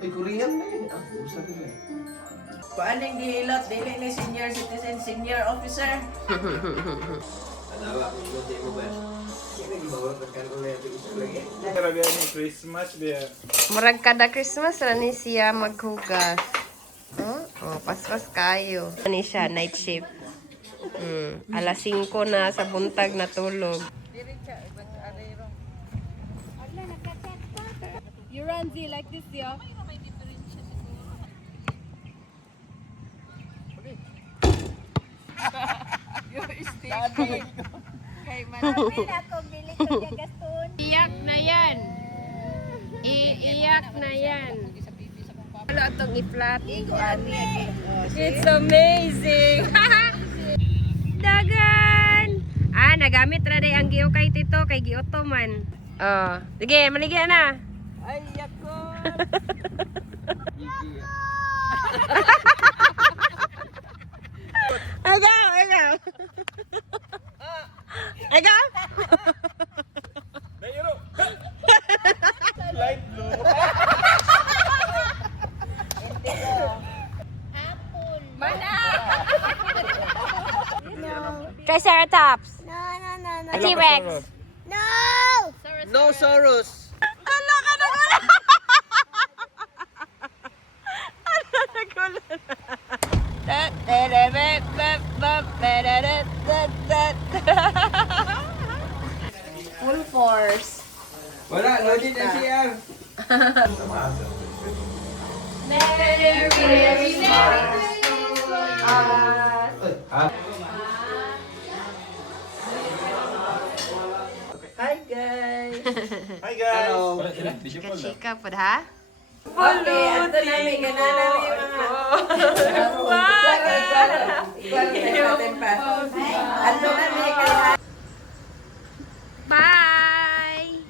May Korean na eh. Ah, usa ka eh. Paaning gihilot, dili ni senior citizen, senior officer. Alawa, kung ilo tayo mo ba? Kaya nagibawal ka ka ulit yung isa lagi. Grabe ni Christmas biya. Murag kada Christmas ra ni siya maghugas. Oh, paspas kayo. Ani siya night shift. Alas 5 na sa buntag natulog. You run Z like this, yo. Iyak na yan. Iiyak na yan. Wala itong i-flat. It's amazing. Dagan. Nagamit ra day ang giyo kay tito kay giuto man. Sige, maligya na. Ay, yako! Agaw. Agaw. Mayro. Light blue. Triceratops. No. T-Rex. No Soros! Full force. Wala, loaded na siya. Hi guys! Hi guys. Hello. Chika po ha? Okay, ato namin, ganana namin yung mga... natin pa. Ato namin, kaya... Bye!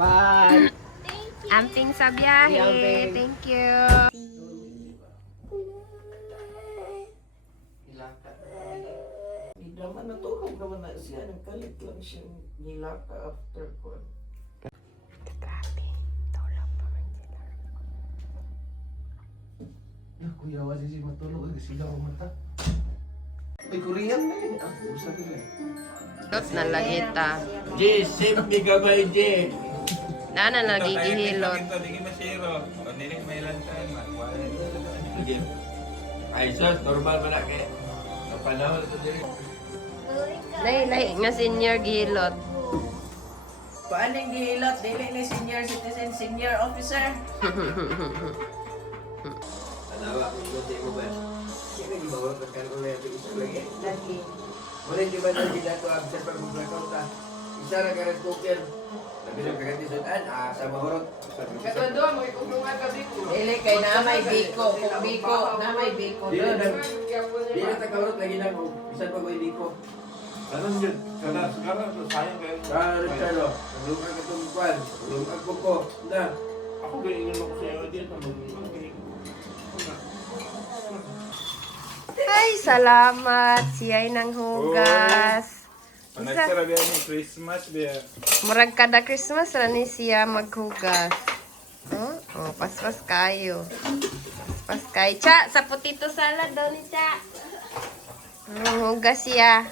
Bye! Amping sa biyahe. Amping. Thank you. Hindi naman natulog naman na siya. Nagkalit lang siya nilaka after ko. Grabe. Tulog pa man sila. Kuya, wala siya matulog. Sila ang mata. May Korean na eh. Ah, usa ka eh. Dot na lagita. J, save me gamay J. Nana lagi gihilot. Dili masiro. Dili may lantan man. Ay, sus, normal man na kay. Napanahon ito diri. Lahi nga senior gihilot. Paaning gihilot, dili ni senior citizen, senior officer. Alawa, kung ilo tayo mo ba? Kaya nagibawal ka ka ulit yung isa lagi. Lagi. Wala di ba nang gidato absent pag mag-blackout ta? Isa ra ka rin cooker. Sabi lang kagandisunan, sa mahurot. Dili kay namay biko. Kung biko, namay biko. Di na takahurot lagi na ko. Bisan pa ko hindi ko. Ano yun? Sekarang sayang kayo. Richardo, lumag ka itong kwan. Lumag ko. Na. Ako ganyan ako sa iyo dito. Ay, salamat. Siya'y nang hugas. Grabe ni Christmas biya. Murag kada Christmas ra ni siya maghugas. Oh, paspas kayo. Paspas kayo. Cha, sa potato salad daw ni Cha. Hugas siya.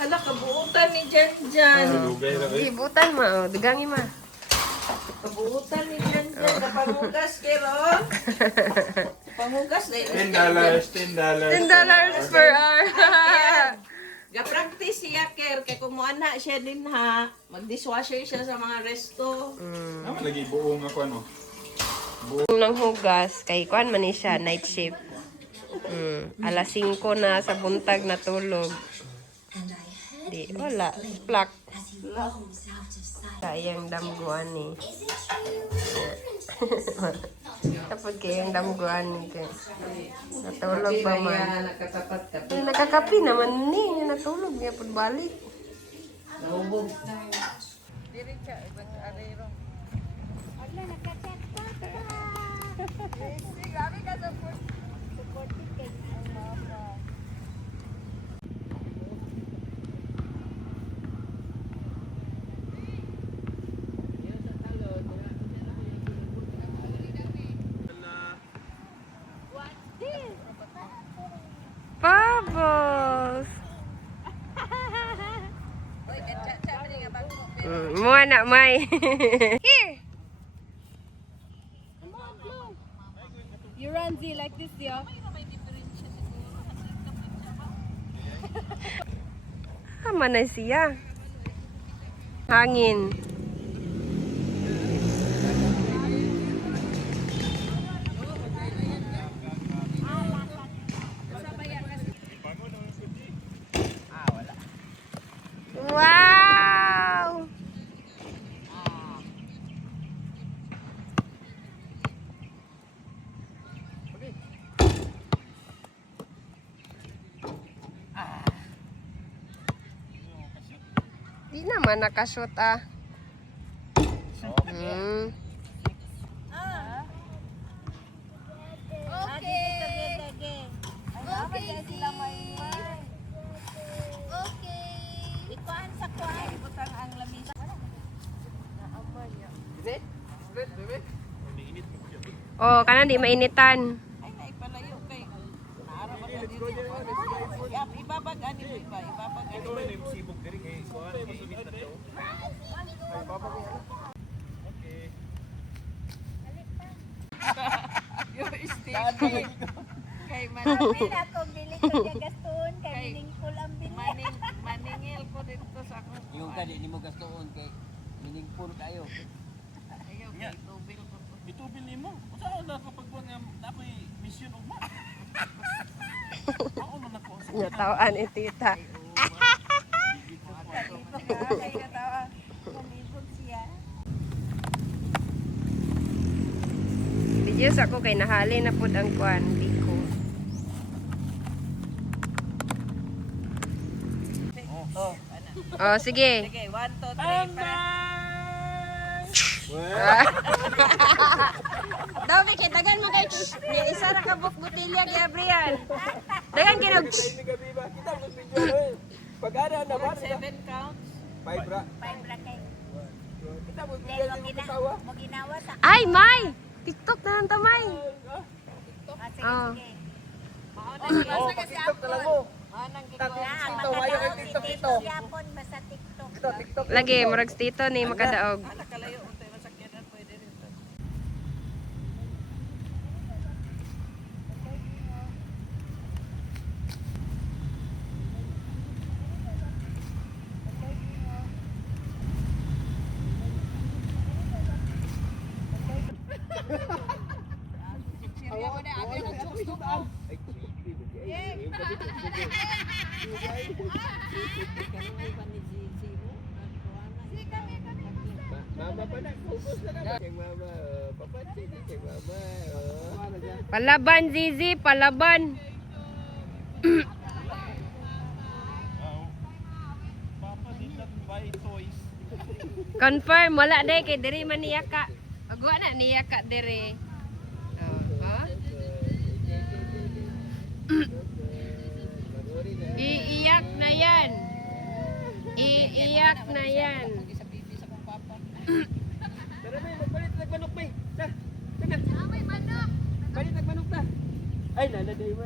Hala, kabuutan ni Jan Jan. Lugay ra eh. Ibutan ma. Digangi ma. Kabuutan ni Jan Jan. Kapangugas kero. Pangugas na $10. $10 per hour. Ga-practice siya, Ker. Kaya kung muana siya din ha, mag-dishwasher siya sa mga resto. Naman lagi buong ako ano. Nang hugas, kay kuan man ni siya, night shift. Alas 5 na sa buntag natulog. Di, wala. Plak. Sayang damguan ni. Kapag kayang damguan ni. Natulog pa man. Kaya nakatapat-tapat. Nakakapi naman ni. Natulog niya pag balik. Nahubog. Grabe ka supportive kay ang mama. na, May. Here. You run Z like this, yeah? Tama na siya. Hangin. Wow! Di naman nakashoot ah. Hmm. Okay. Okay. Okay. Ikuan sa kuan. Butang ang lamisa. Is it? Good, baby? Oh, kanan di mainitan. Ay, naipalayo kay. Naara ba ka dito? Ibabag ani mo iba. Ibabag ani mo. Yung sticky. Kay Pila kong dili ko gagaston kay meaningful ang bilis. maningil ko dito sa akong. Yung kadi ni mo gastoon kay meaningful kayo. Ayaw kay tubil ko. Itubil nimo. Usa na kapag nga napoy mission ugma. Ako na nako. Natawaan ni tita. Kay katawa. Kumibog siya. Diyos ako kay nahali na pud ang kuan. Di ko. Oh, Oh, sige. sige, 1, 2, 3, para. Daw kay dagan mo kay isa ra ka buk botilya Gabriel. Dagan kinag. Pag-ara na ba? 7 counts. 5 ra. 5 ra kay. Kita mo Dahil mo ginawa sa Ay, May. TikTok na lang ta, May. sige, Oh. sige. Oh, pag-tiktok na lang mo. Manang Ah, TikTok, makadaog ayaw kay si TikTok Tito ito. Yapon basta TikTok. Ito, TikTok. Lagi murag tito ni makadaog. nakalayo unta masakyanan pwede rin to. Mama pa na, focus na ka. Kay mama, papansin ni kay mama. Palaban, Zizi, palaban. Papa did not buy toys. Confirm, wala day kay diri man niya ka. Agwa na niya ka diri. Oh, ha? Iiyak na yan. Iiyak na yan. Sa pipi sa kong papa. Tara may, magpalit nagmanok may. Ta. Taga. May manok. Palit nagmanok ta. Ay, nanaday mo.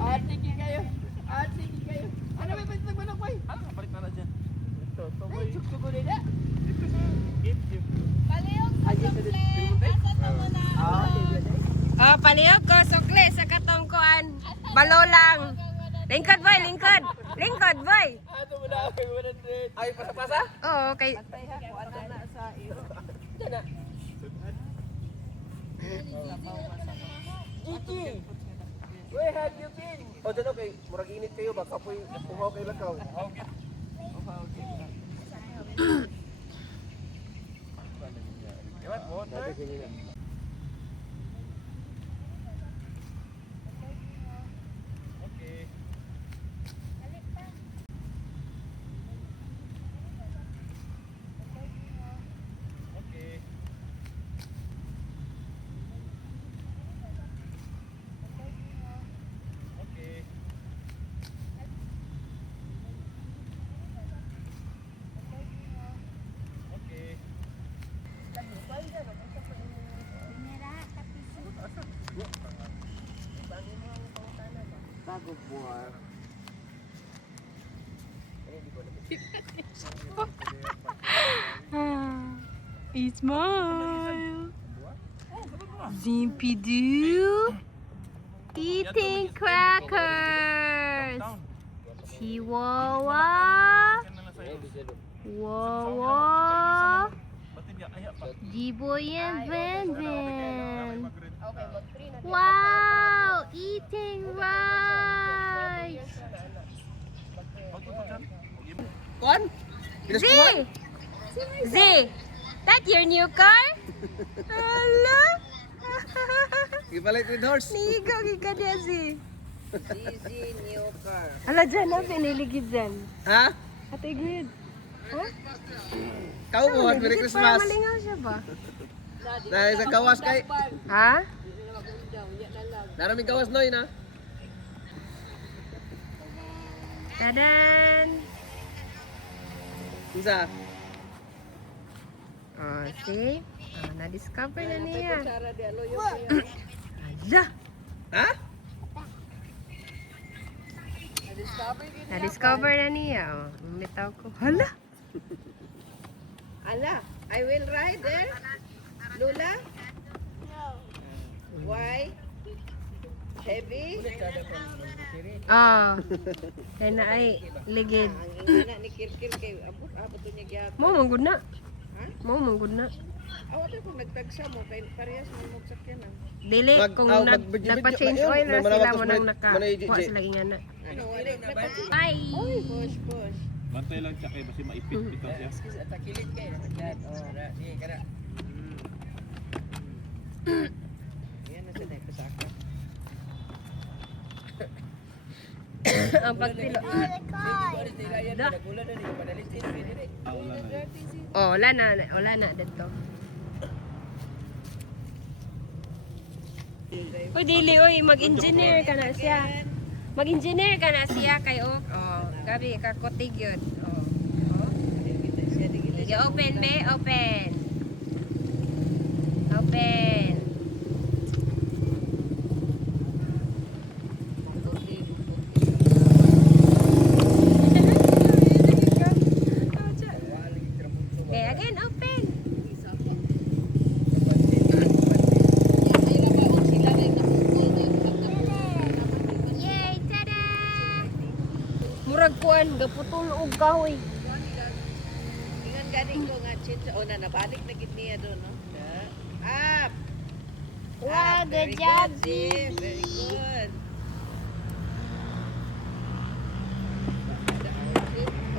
Ate ki kayo. Ate ki kayo. Ano may palit nagmanok may? Ano ka palit na na dyan? Ito, to may. Tsuk-tsuk ulit na. Palihog sa sukle. Asa to mo na? Oh, palihog ko, sukli sa katongkuan. Balo lang. Lingkod boy, lingkod. Lingkod boy. Ato mo na ako 100. Ay, pasa-pasa? Oo, kay Tay ha ko ana na sa iyo. Diyan na. Gigi! Where have you been? O, dyan okay. Murag init kayo. Baka po'y pumaw kayo lakaw. What? Water? Okay. Okay. Okay. Okay. Bago buwan. Smile. Zimpidoo. Eating crackers. Chihuahua. Wawa. Jiboy and Benben. Wow! Eating rice. Kuan? Z! Z! That your new car? Hello? Gipalit with horse. Nigo, ka niya, Z. Easy new car. Hala, dyan na, piniligid dyan. Ha? Ate Grid. Huh? Kaubuhan, Merry Para Christmas. malingaw siya ba? Dahil sa gawas kay. Ha? Naraming gawas noy na. Tadan! Unsa? Oh, see? Oh, na-discover na niya. Ala! Ha? Na-discover na niya. Oh, umitaw ko. Hala! Ala, I will ride there. Lula? Why? Heavy? Oh. Kaya na ay ligid. Ang ingana ni Kirkir kay abot niya gyapon. Mo manggod na. Mo manggod na. Awa kung nagtagsa mo kay parehas mo magsakyan ah. Dili kung nagpa-change oil na sila mo nang nakakuha sila ingana. Ano wala na ba? Bye! Push, push. Bantay lang siya kay basi maipit bitaw siya. Takilit kayo. Sige, kara. Yan na sila kasaka. Ang pagtilo. Da. Oh, wala na dito. Uy, dili, uy, mag-engineer ka na siya. Mag-engineer ka na siya kay Ok. Oh, gabi, kakotig yun. Oh. Sige, open, be, open. Open. Okay, again, open. Yay, tada! Murag kuan, gaputol og kahoy. Ingan ganing ko nga chincha o na nabalik na gid niya doon no. Up. Wow, Very good job, Zee. Very good.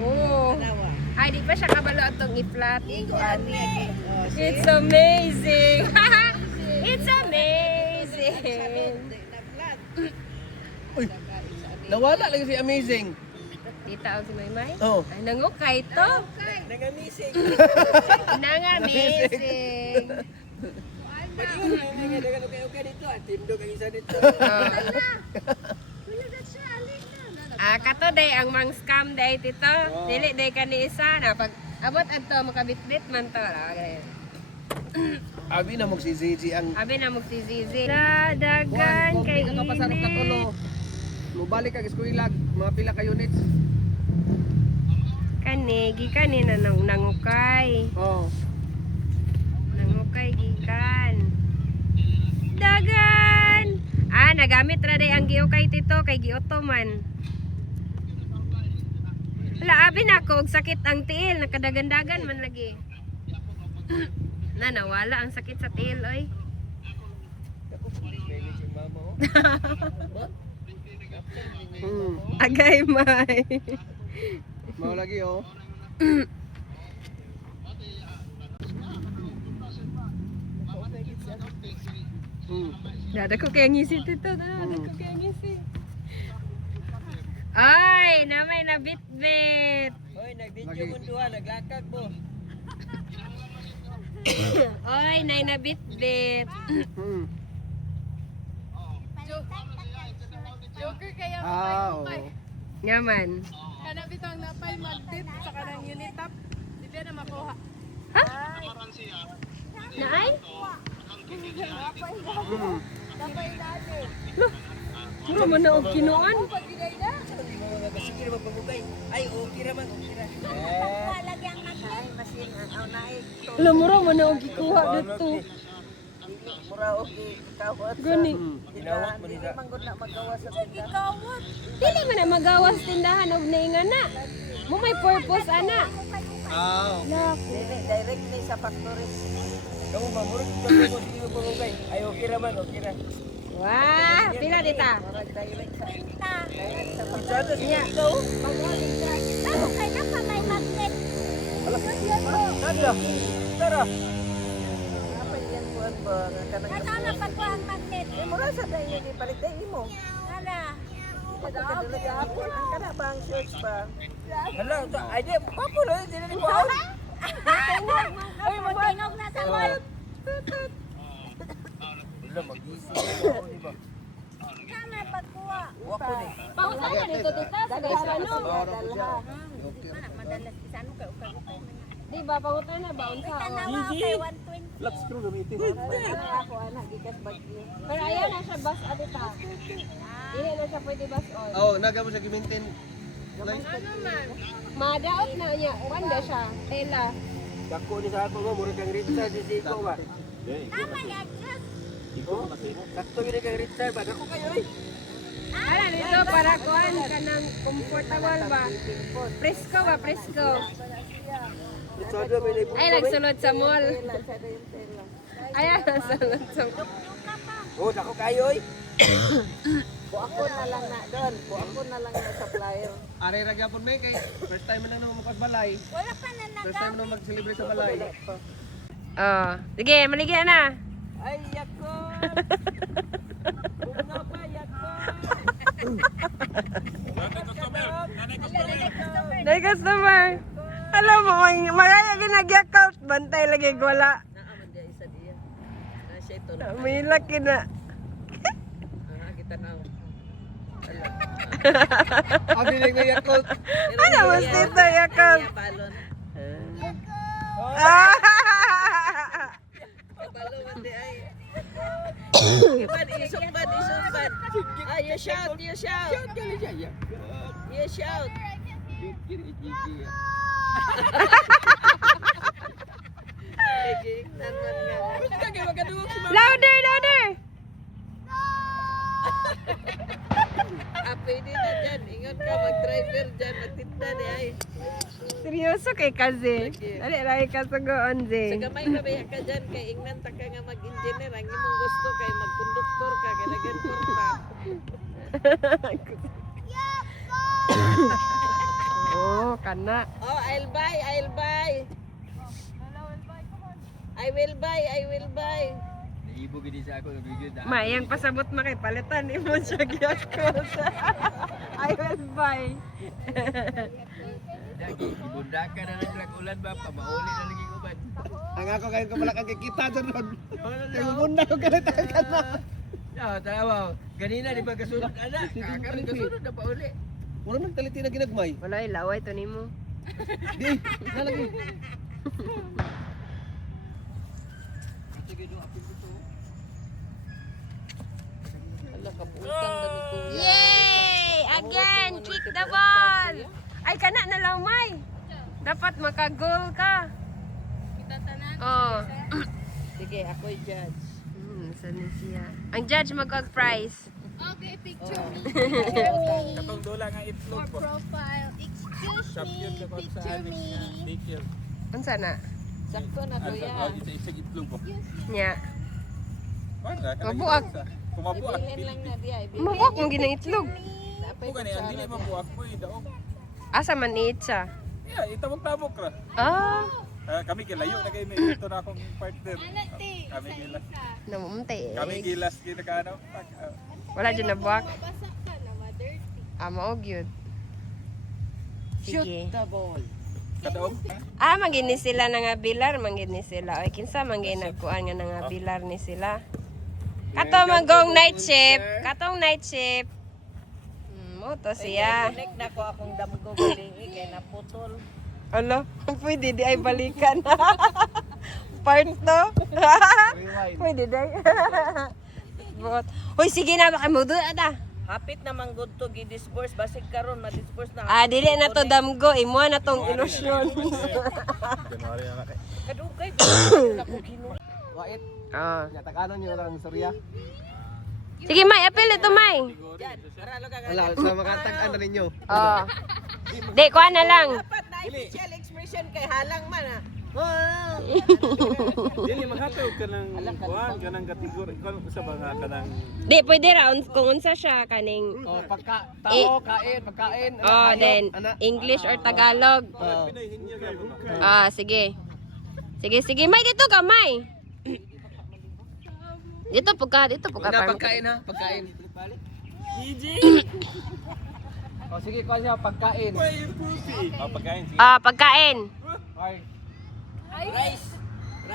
Oh. Nawa. Ay, di pa siya kabalo atong i-flat. Ikuan niya. Oh, see? It's amazing! It's amazing! Na-flat. Uy. Nawala lang si amazing. Tita o si Maymay? Oh. Ay, nangukay to. Nangamising. Nang-amazing. Okay dito. Timdo kang isa dito. Kato day ang mang scam day tito. Dili day ka ni isa na pag abot adto makabitbit man to. Okay. Abi na mo si Zizi ang Abi na mo si Zizi. Sa dagan kay kapasarok ka tulo. init. Mubalik kag eskwela, mga pila ka units. Kani, gikan na nangukay. Oh. Nangukay gikan. Dagan! Nagamit ra day ang giukay tito kay giuto man. Wala, abi na ako, og sakit ang tiil, nakadagandagan man lagi. Nawala ang sakit sa tiil, oy. Agay, may. Mao lagi oh. Dada ko kaya ngisi tito, dada ko kaya ngisi. Ay, namay na bit-bit. Hoy, nag-video mo duha, naglakad mo. Oy, nay na bit-bit. Joker kaya Oo. Ngaman. Kana bitang napay magdip sa kanang unitap. Di ba na makuha? Ha? Naay? Napay dali. Muro man na og kinuan. Pagilay na. Sige naman pamugay. Ay, okay naman, okay na. Lagi ang magnet. Ay, masin ang naik. Alam mo raw, mana og gikuha dito. Mura okay kawat. Gani. Ginawat mo Hindi nila. man gud na magawa sa tindahan. Dili man na magawas tindahan og naingan na. Mo may purpose ana. Dili direct ni sa factory. Kamu mamurot ko mo sige mo pagugay. Ay okay raman, okay ra. Wah, pila dita? Mura direct sa Sada Nya. Ano kay na pa may magnet? Sada. Tara. apa yan buwan ba nga kanang Ano na pa ko ang magnet? mura sa dai ni palit dai imo. Ana. Kadala gahapon ang kana ba ang shorts ba? Hala, ay di papo na dili ko. Ay, magtingog na sa mall. Wala magising ako, di ba? Kana pagkuha. Wako ni. Pautana dito tita sa ano? Madalas isano kay ukay. Di ba pangutana ba unsa? Tanawa kay 120. Flat screw gamitin. Ako anak gikas bagyo. Pero ayan na siya bus adita. Dili na siya pwede bus on. Oh, naga mo siya gimintin. Ano man? Madaot na niya. Wanda siya. Tela. Dako ni sa ako mo, mura kang ritsa di siko ba? Tama yan, just. Sakto gini kang ritsa ba? Dako kayo eh. Ala dito para kuan kanang comfortable ba? Presko ba presko? Ito do may libo. Ay nagsulod sa mall. Tela sa yung tela. Ayan nagsulod sa mall. Oh, dako kayo eh. Ako na lang na doon. Ako na lang na supplier. Are ra gyapon may kay first time na nang makas balay. Wala pa na First time na mag-celebrate sa balay. Oh, sige, maligya na. Ay, yako. Bunga pa, yako. Day customer. Alam mo, magaya ginag-account, bantay lagi wala. Naaman dyan isa diya. Na siya ito na. May laki na. Kita na. Abi lang nga yakult. Ano mo dito account? Balon. Ah! Balon man di ay. Iban, isumban. Ay, you shout. You shout. Louder, louder! Pwede na dyan. Ingat ka, mag-driver dyan. Magtinda ni ay. Seryoso kay kasi. Dali, lagi ka sugoon, Sa Zay. gamay na ba ka dyan kay ingnan ta ka nga mag-engineer. Ang imong gusto kay mag-conductor ka. Kaya nagyan kurta. Oh, kana. Oh, I'll buy. I will buy. Ibo gini sa ako nabigyan da. Mayang pasabot makay palitan ni mo siya gyakot. I will buy. Ibunda ka na ng ulan ba pamauli na lagi uban. Ang ako kayo ko pala kang kikita dyan ron. Kaya muna ko ganito ka na. Ya, tawa. Ganina di ba kasunod anak? Kakaroon kasunod na pauli. Mura man taliti na ginagmay. Wala ilaway to nimo. Di, nalagi. Ala, kaputang dami ko. Yay! Again, kick the ball. Ay kana na lang may. Dapat maka-goal ka. Kita tanan. Oh. Sige, ako'y judge. Saan siya? Ang judge mag-prize. Okay, picture me. Katong dola nga itlog For profile. Excuse me, picture me. Thank you. Unsa na? Sakto na kuya. Isa itlog ko. Nya. Mabuak. Kumabuak. Ibilin lang na diya. Mabok mo ginang itlog. Bukan ni andili mabuak po daog. Asa man ni siya? Yeah, itabok-tabok ra. Ah, Kami kilayo na kay ito na akong partner. Kami gilas. namunti. Kami gilas kita ka ano. Wala dyan na buwak. Basak ka na, ma-dirty. Mao gyud. Sige. the ball. Kadaog. Ah, mangini sila na nga bilar, mangini sila. Oy, kinsa mangini nagkuan nga nga bilar ni sila. Kato magong night shift. Katong night shift. Mo to siya. Connect na ko akong damgo galing kay naputol. Ano? Pwede di ay balikan. Part to. Pwede di. But, hoy sige na baka mo doon ada. Hapit naman good to gi-disperse basig karon ma-disperse na. Ah, dili na to damgo, imo na tong ilusyon. Kadugay na ko gino. Wait, Ah. nyatakanon niyo lang Surya. Sige, May, apil ito, May. Yan, karalo ka. Wala, sa mga tag-an na ninyo. Oh. Di, kuha na lang. Dapat na facial expression kay halang man ah. Dili maghatag ka ng kuan ka ng kategory kun sa mga kanang Di, pwede ra kung unsa siya kaning Oh, tao, kain, pagkain. oh, then English or Tagalog. pinahinyo ka mo. Ah, sige. Sige, May, dito ka, May. Dito po ka. Una, pagkain ha, pagkain. Oh, sige, kuha siya, pagkain. Pagkain sige. Ah, pagkain. Ay,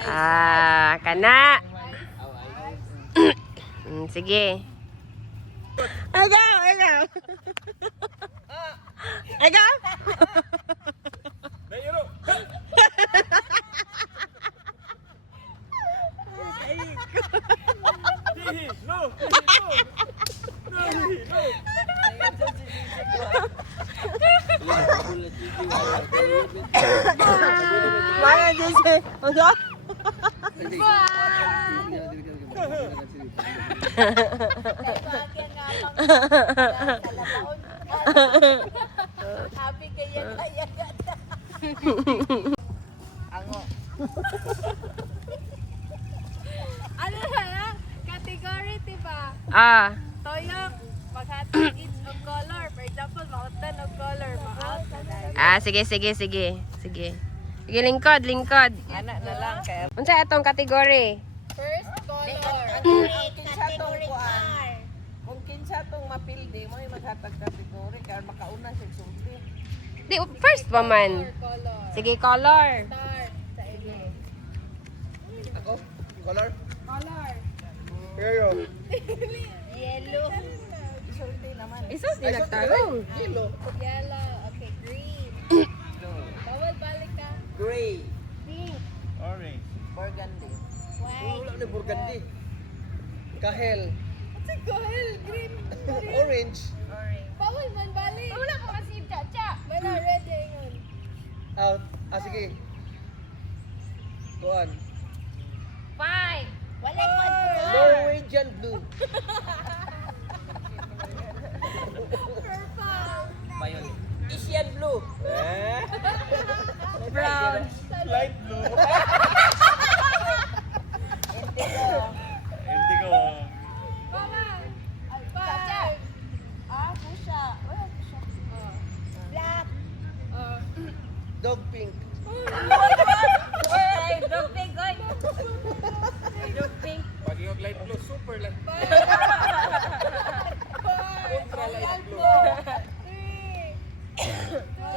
Ah, kana. Sige. Ikaw. Ikaw? Dayro. No. Mana dito? Ano? Happy kaya kaya. Ano na lang? Category, diba? Ah, Toyok, maghatag each of color. For example, mountain of color. Ma-out na dahil. sige. Sige, lingkod. Ana na lang kay Unsa atong kategory? First color. kinsa tong kuan. Kung kinsa tong mapildi mo ay maghatag kategory kay makauna siya sumpi. Di, first pa man. Color. Sige, color. Start sa inyo. ako, color. Color. Pero, Yellow. Isulti naman. Iso di nagtarong. yellow. Yellow. Okay, green. Bawal balik ka. Gray, Pink. Orange. burgundy. White. Wala na burgundy. Kahel. What's it called? Green. Orange. Bawal man balik. Wala pa kasi cha-cha. Mana red yun. Out. Sige. Kuan. 5. Wala pa. Norwegian blue. Purple. Asian blue. Brown. Light blue. Indigo. Mama. 5. Pusha. Wala pusha. Black. Dog pink. Dog pink. Oy. Dog pink. Pag yung light blue super lang. Royal blue. 3.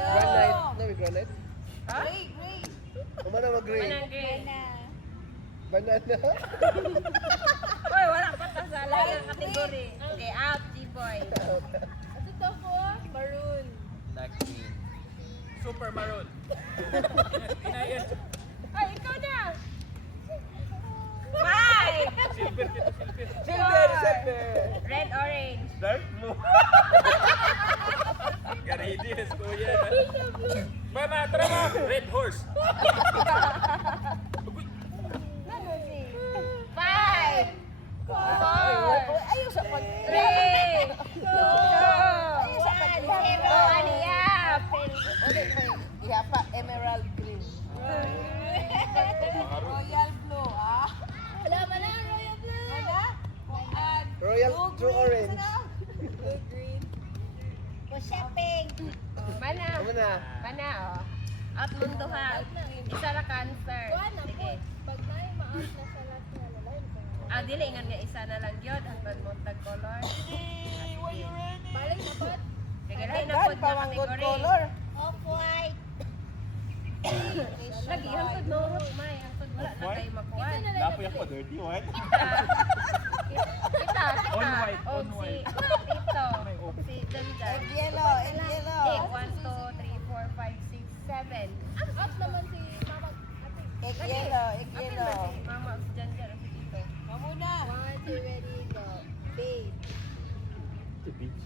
Granite. May granite. Gray. Kumana mag-gray. Banana. Oy, wala pa ta sa laing kategory. Okay, out, G-boy. Ito to po. Maroon. Dark green. Super maroon. Inayan. Ay, ikaw na. 5. Silver kito silver. Silver. Red, orange. Dark blue. Garidis ko yan. Mama, tara mo. Red horse. 5. 4. Ayaw sa pag 3. 2. 1. Zero. Aliyap. Ihapa emerald green. Royal blue. Wala man na. Royal blue. Wala. Royal true orange. Blue green. Shopping. Mana. Kumana. Oh. Out mundo ha. Isa ra cancer. Sige. Pag may ma-out na sa lahat na lalay. Ah, dili nga isa na lang gyud hangtod mo tag color. Balik na po. Sige, lahi na Daghan pod pa na mang good kategory. color. Off-white. Lagi hangtod no may hangtod wala na kay makuan. Dapat ako dirty white. Kita. On white, on si white. Tito. Si Janjan. Egg yellow, egg yellow. 1, 2, 3, 4, 5, 6, 7. Out naman si Mama. Egg yellow, egg yellow. Mama, si Janjan, si Tito. Mamuna. 1, 2, ready, go. Babe. The beach.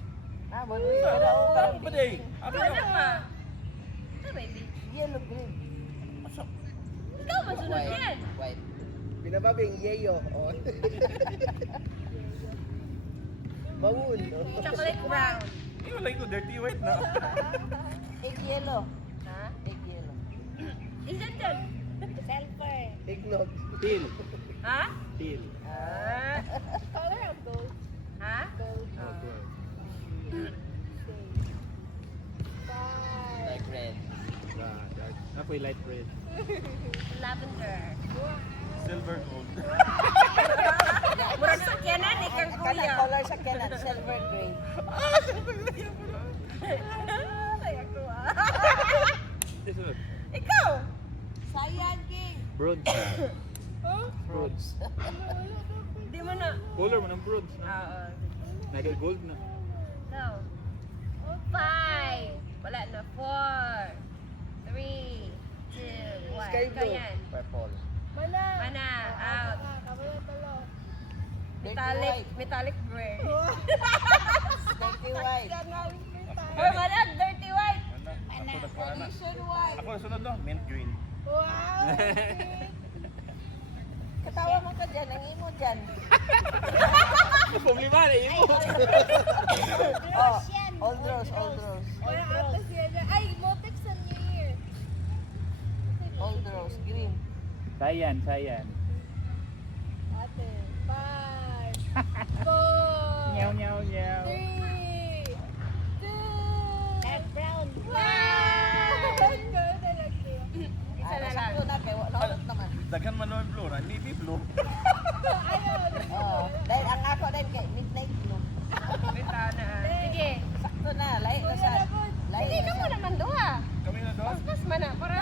Ah, mo ni kada o Ano ba day? Ano Ano na? pa? Ano baby? yellow green. Ikaw masunod yan. White. Binababing yeyo. Oh. Bawon. Chocolate brown. Yung like ko dirty white na. Egg yellow. Ha? Egg yellow. Isan dyan? Sulfur. Ignog. Teal. Ha? Teal. Ah. Color of gold. Ha? Gold. Like red. Dark. Apoy light red. Lavender. Silver gold. Murag sakyanan, ikang Kana kuya. color sa kanan silver gray. Ay, ako ah. This one. Ikaw! Cyan king. Bronze. Bronze. Di mo na. Color mo ng bronze. Oo. Nag-gold na. Ikaw. 5. Wala na. 4. 3. 2. 1. Sky Ikaw blue. yan. Purple. Mana. Mana. Out. Kabalo talo. Metallic gray. Dirty white. Or wala, dirty white. Ako nagpaana. Pollution white. Ako sunod no, mint green. Wow. Katawa mo ka dyan, ang imo dyan. Problema na imo. Oh, old rose, old rose. Parang ata siya dyan. Ay, motif sa New Year. Old rose, green. Cyan, cyan. Ate. 5. 4. Nyaw, nyaw, nyaw. 3. 2. Dark brown. Wow! Ganda talaga. Isa na lang. Sakto na, kaya wala naman. Daghan man naman blue, navy blue. Ayun. Oh, dahil ang ako din kay midnight blue. Bitaw na. Sige. Sakto na, lahi na sa... Lahi Sige na ka sa... mo naman duha. Kami na doon. Mas man na. Para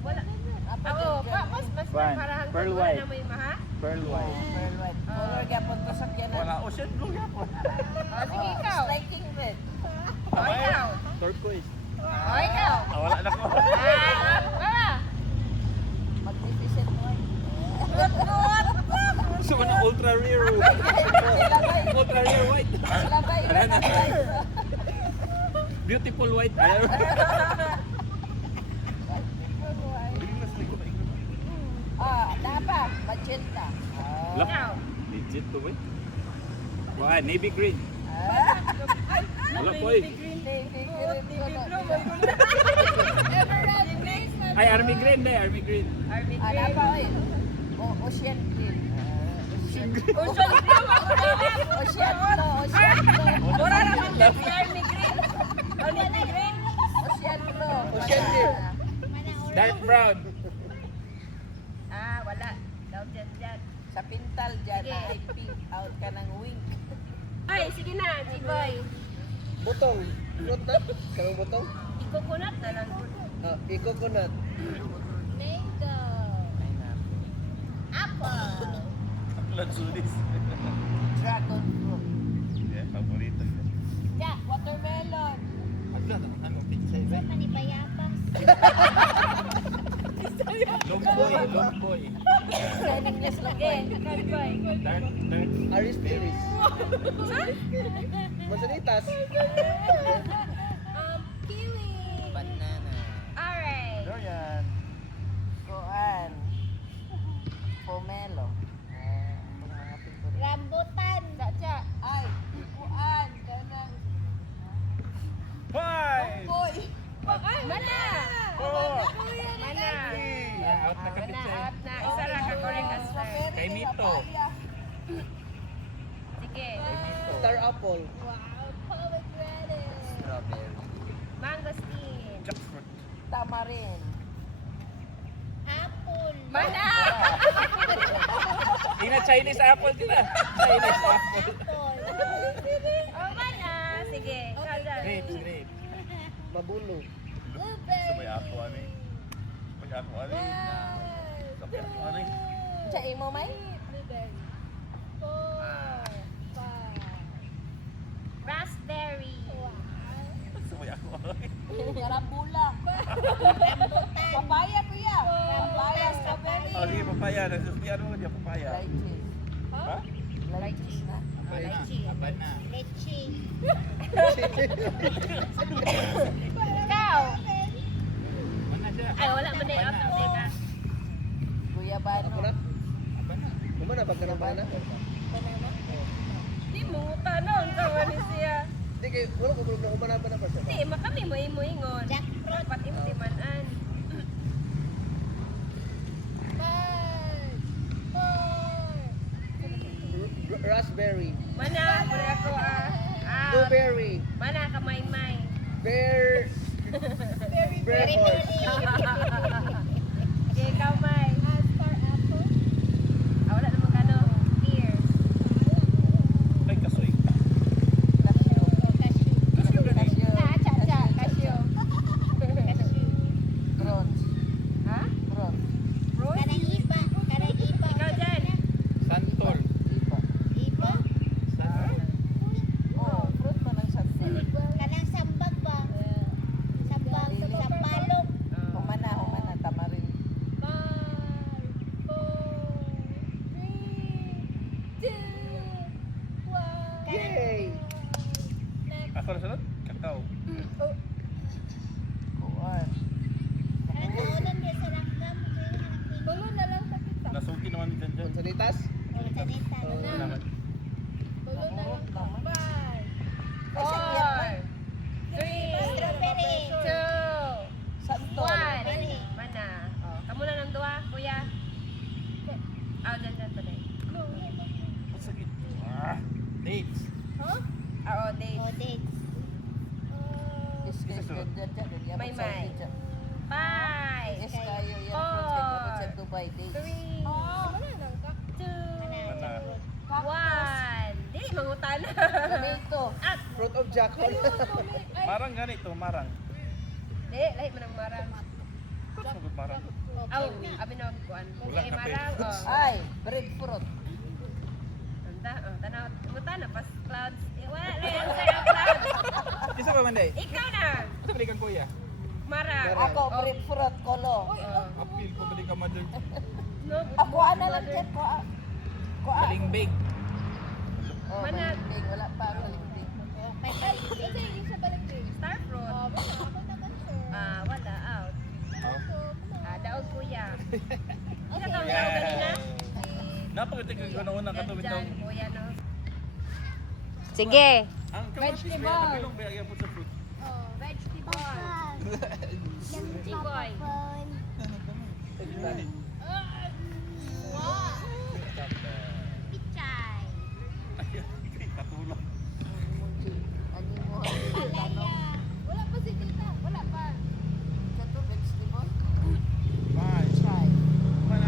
wala. Apat Oo, yung dyan. mas One. para hanggang Pearl wala white. na may maha. Pearl white. Pearl white. Color gyapon to sa kyanan. Wala ocean blue yapon. O, sige ikaw. Striking red. O, ikaw. Turquoise. O, ikaw. Wala na ko. Baba. Magnificent white. So na ultra rare. Silabay. Ultra rare white. Silabay. Beautiful white. Ah, dapat. Magenta. Ikaw. Legit to white. Why navy green? Wala po eh. Emerald green. Ay, army green de, army green. Army Ah, green. dapat eh. Ocean green. Ocean blue. Ako dapat. Ocean blue. Ocean blue. Mura naman lang si Army green. Army green. Ocean blue. Ocean blue. Dark brown. Ah, wala. Daw dyan. Sa pintal dyan, Sige. ay pink out ka ng wing. Ay, sige na, G-boy. Butong. Coconut. Kamang butong. I-coconut na lang. Ah, i-coconut. Mango. Apple. Lansunis. Dragon fruit. Yeah, paborito. Ja, watermelon. Ano pizza Sa manipayapas. Longboy, longboy. Meaningless lang Sige, ba? G-boy. Dark, dark. Aris Piris. Masanitas. Kiwi. Banana. Alright. Dorian. Kuan. Pomelo. Mga favorite. Rambutan. Dacha. Ay, Kuan. Kanang. 5. Boy. Ay, Mana. 4. Mana. Out na Mana, kapitsa. out na. Isa lang ka correct answer. Kay Mito. Sige. Star apple. Wow. Pomegranate. Strawberry. Mangosteen. Jackfruit. tamarin. Apple. Mana. Ina Chinese apple kita. Chinese apple. Apple. Oh, mana. Sige. Ikaw dyan. Grapes, grapes. Mabulo. Blueberry. Sabay ako ani. Sabay ako ani. Sabay ako ani. Sa imo may? Blueberry. 4. 5. Raspberry. Wow. Sabay ako ani. Karambula. Papaya kuya. Papaya, strawberry. Oh, sige, papaya. Nasusunod mo dia papaya. Lychee. Ha? Lychee na. Ikaw. Mana siya? Ay, wala man na yung ka. Guyabano. Ako na. Kuma na pagka na. Di mo tanong sa wali siya. Di kay wala ko problema kuma na pa sa. Di, makami mo imo-ingon. Dapat imtimanan. Raspberry, Mana, muna ako blueberry, Mana ka may-may. bear horse. Okay, ikaw may. Wala naman ka no. Here. Ay, kasoy. Cashew. Cashew. Bronze. Ha? Bronze. Ikaw dyan. Santol. Iba. Oh, fruit man ang santol. Humana, tamarin. Yay! Ako na sunod? Kakao. Kuwan. Tulo na lang sa kita. Nasuki naman ni Jan Jan. Consanitas. Salamat. Tulo na lang. Ay, 5, 4, 3, 2, Santol. 1. Mana? Oh, kamu na ng duwa, kuya. Dyan pa din. Masakit. Dates. Oo, date. Is dyan. May. 5, Yes, kayo yan. Four. Fruits kay kapag sa Dubai dates. 3, 2, 1. Dili, mangutan. Tomato. Fruit of jackal. Marang ganito, marang. Dili, lahi man ang marang. Sagot marang. Aw, abi na kuan. Wala Ay, kape. marang. Ay, breadfruit. Tanaw, mutan na pas clouds. Wala lang ang sa'yo clouds. Isa pa man day? Ikaw na. Ito balikan kuya. Marang. Ako, breadfruit, kolo. Apil ko balikan mother. Ako, ano lang dyan? Ko, Balimbing. Oh, Manag. balimbing. Wala pa ang balimbing. Star fruit. Wala, out. Daog kuya. Ina taong daog kanina? Napakatigil ko na unang katubit Dyan, ng... kuya, no? Sige. Ang kamatis ba? Nabilong ba yung po sa fruit? Ikoy. Katulong. Ano mo? Wala pa si tita. Wala pa. Ito, vegetable. Bye. Chai. Mana?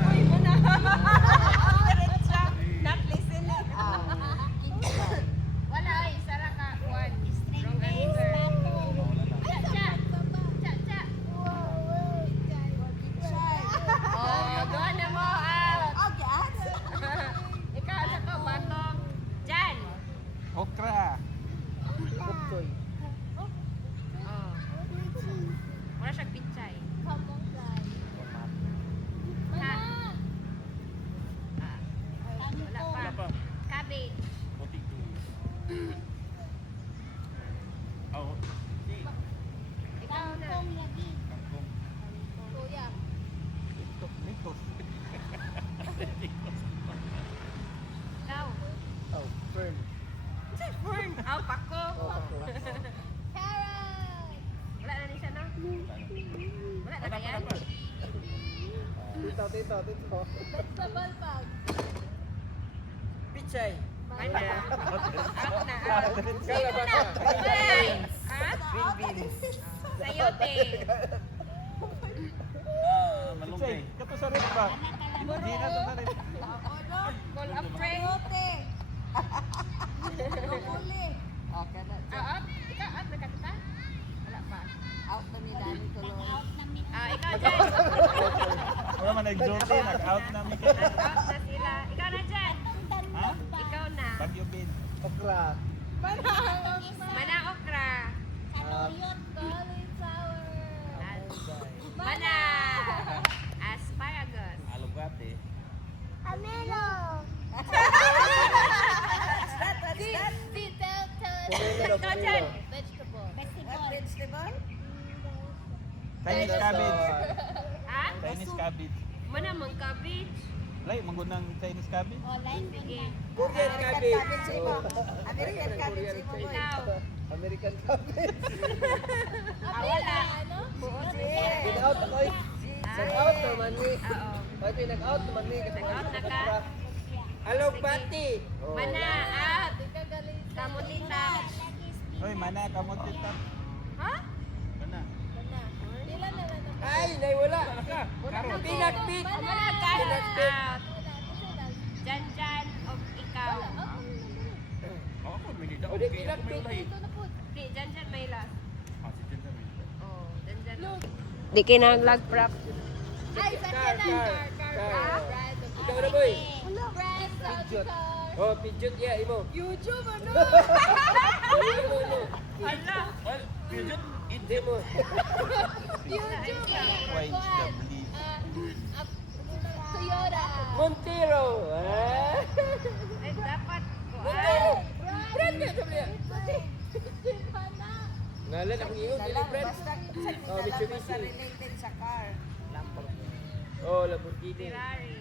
Not listening. Kinsay. Wala ay, sara ka. One. Wrong answer. Cha, cha. Cha, cha. Oh, doon na mo. Out. Oh, gas. Ikaw sa ko, batong. Jan. Okra. Puktoy. Oh. Wala siyang pichay. Ha. Wala pa. Wala pa. Cabbage. Potato. Oh. Si. Ikaw na. Kangkong. Kuya. Ito. Ikaw. Oh, fern. Fern. Aw, pako. Oh, pako. Wala na ni siya, no? Wala na kaya? Tito. Pichay. Mana? Out na. Kalabasa. Beans. Ha? Green beans. Sayote. Malunggay. Kato sa red ba? Hindi na to sa red. Call up friend. Okay na. Out. Ikaw out na kita? Wala pa. Out na ni Dani Tuloy. Ikaw dyan. Wala man nag-jote, nag-out namin ka. Out na sila. Ikaw na dyan. Ha? Ikaw na. Bagyo bin. Okra. Mana okra. Mana. Asparagus. Alugate. Amelo. Ikaw dyan. What vegetable? Chinese cabbage. Ha? Chinese cabbage. Mana mang cabbage? Lay, magunang Chinese cabbage. Sige. Korean cabbage. American cabbage mo. Ikaw. American cabbage. Wala. Pin-out ako eh. Nag-out naman ni. Oo. May pinag-out naman ni. Nag-out na ka. Alugbati. Mana at. Kamutita. Oy, mana kamot dito. Ha? Mana. Ay, nay wala. Pinagpit. Mana ka at. Jan of ikaw. Ako, minita. O, di pinagpit. Di, Jan may last. Oh, Jan. Di kinahanglag prop. Car. Ikaw na boy. Oh, pidjot ya, imo. YouTube ano? Imo. Hala. Hindi mo. Why is the bleed? Toyota. Montero. Ah. Eh, dapat ko. Montero. Brand ka sabi niya. Ngalan akong iyo, dili brand. Oh, Mitsubishi. Related sa car. Oh, Lamborghini. Ferrari.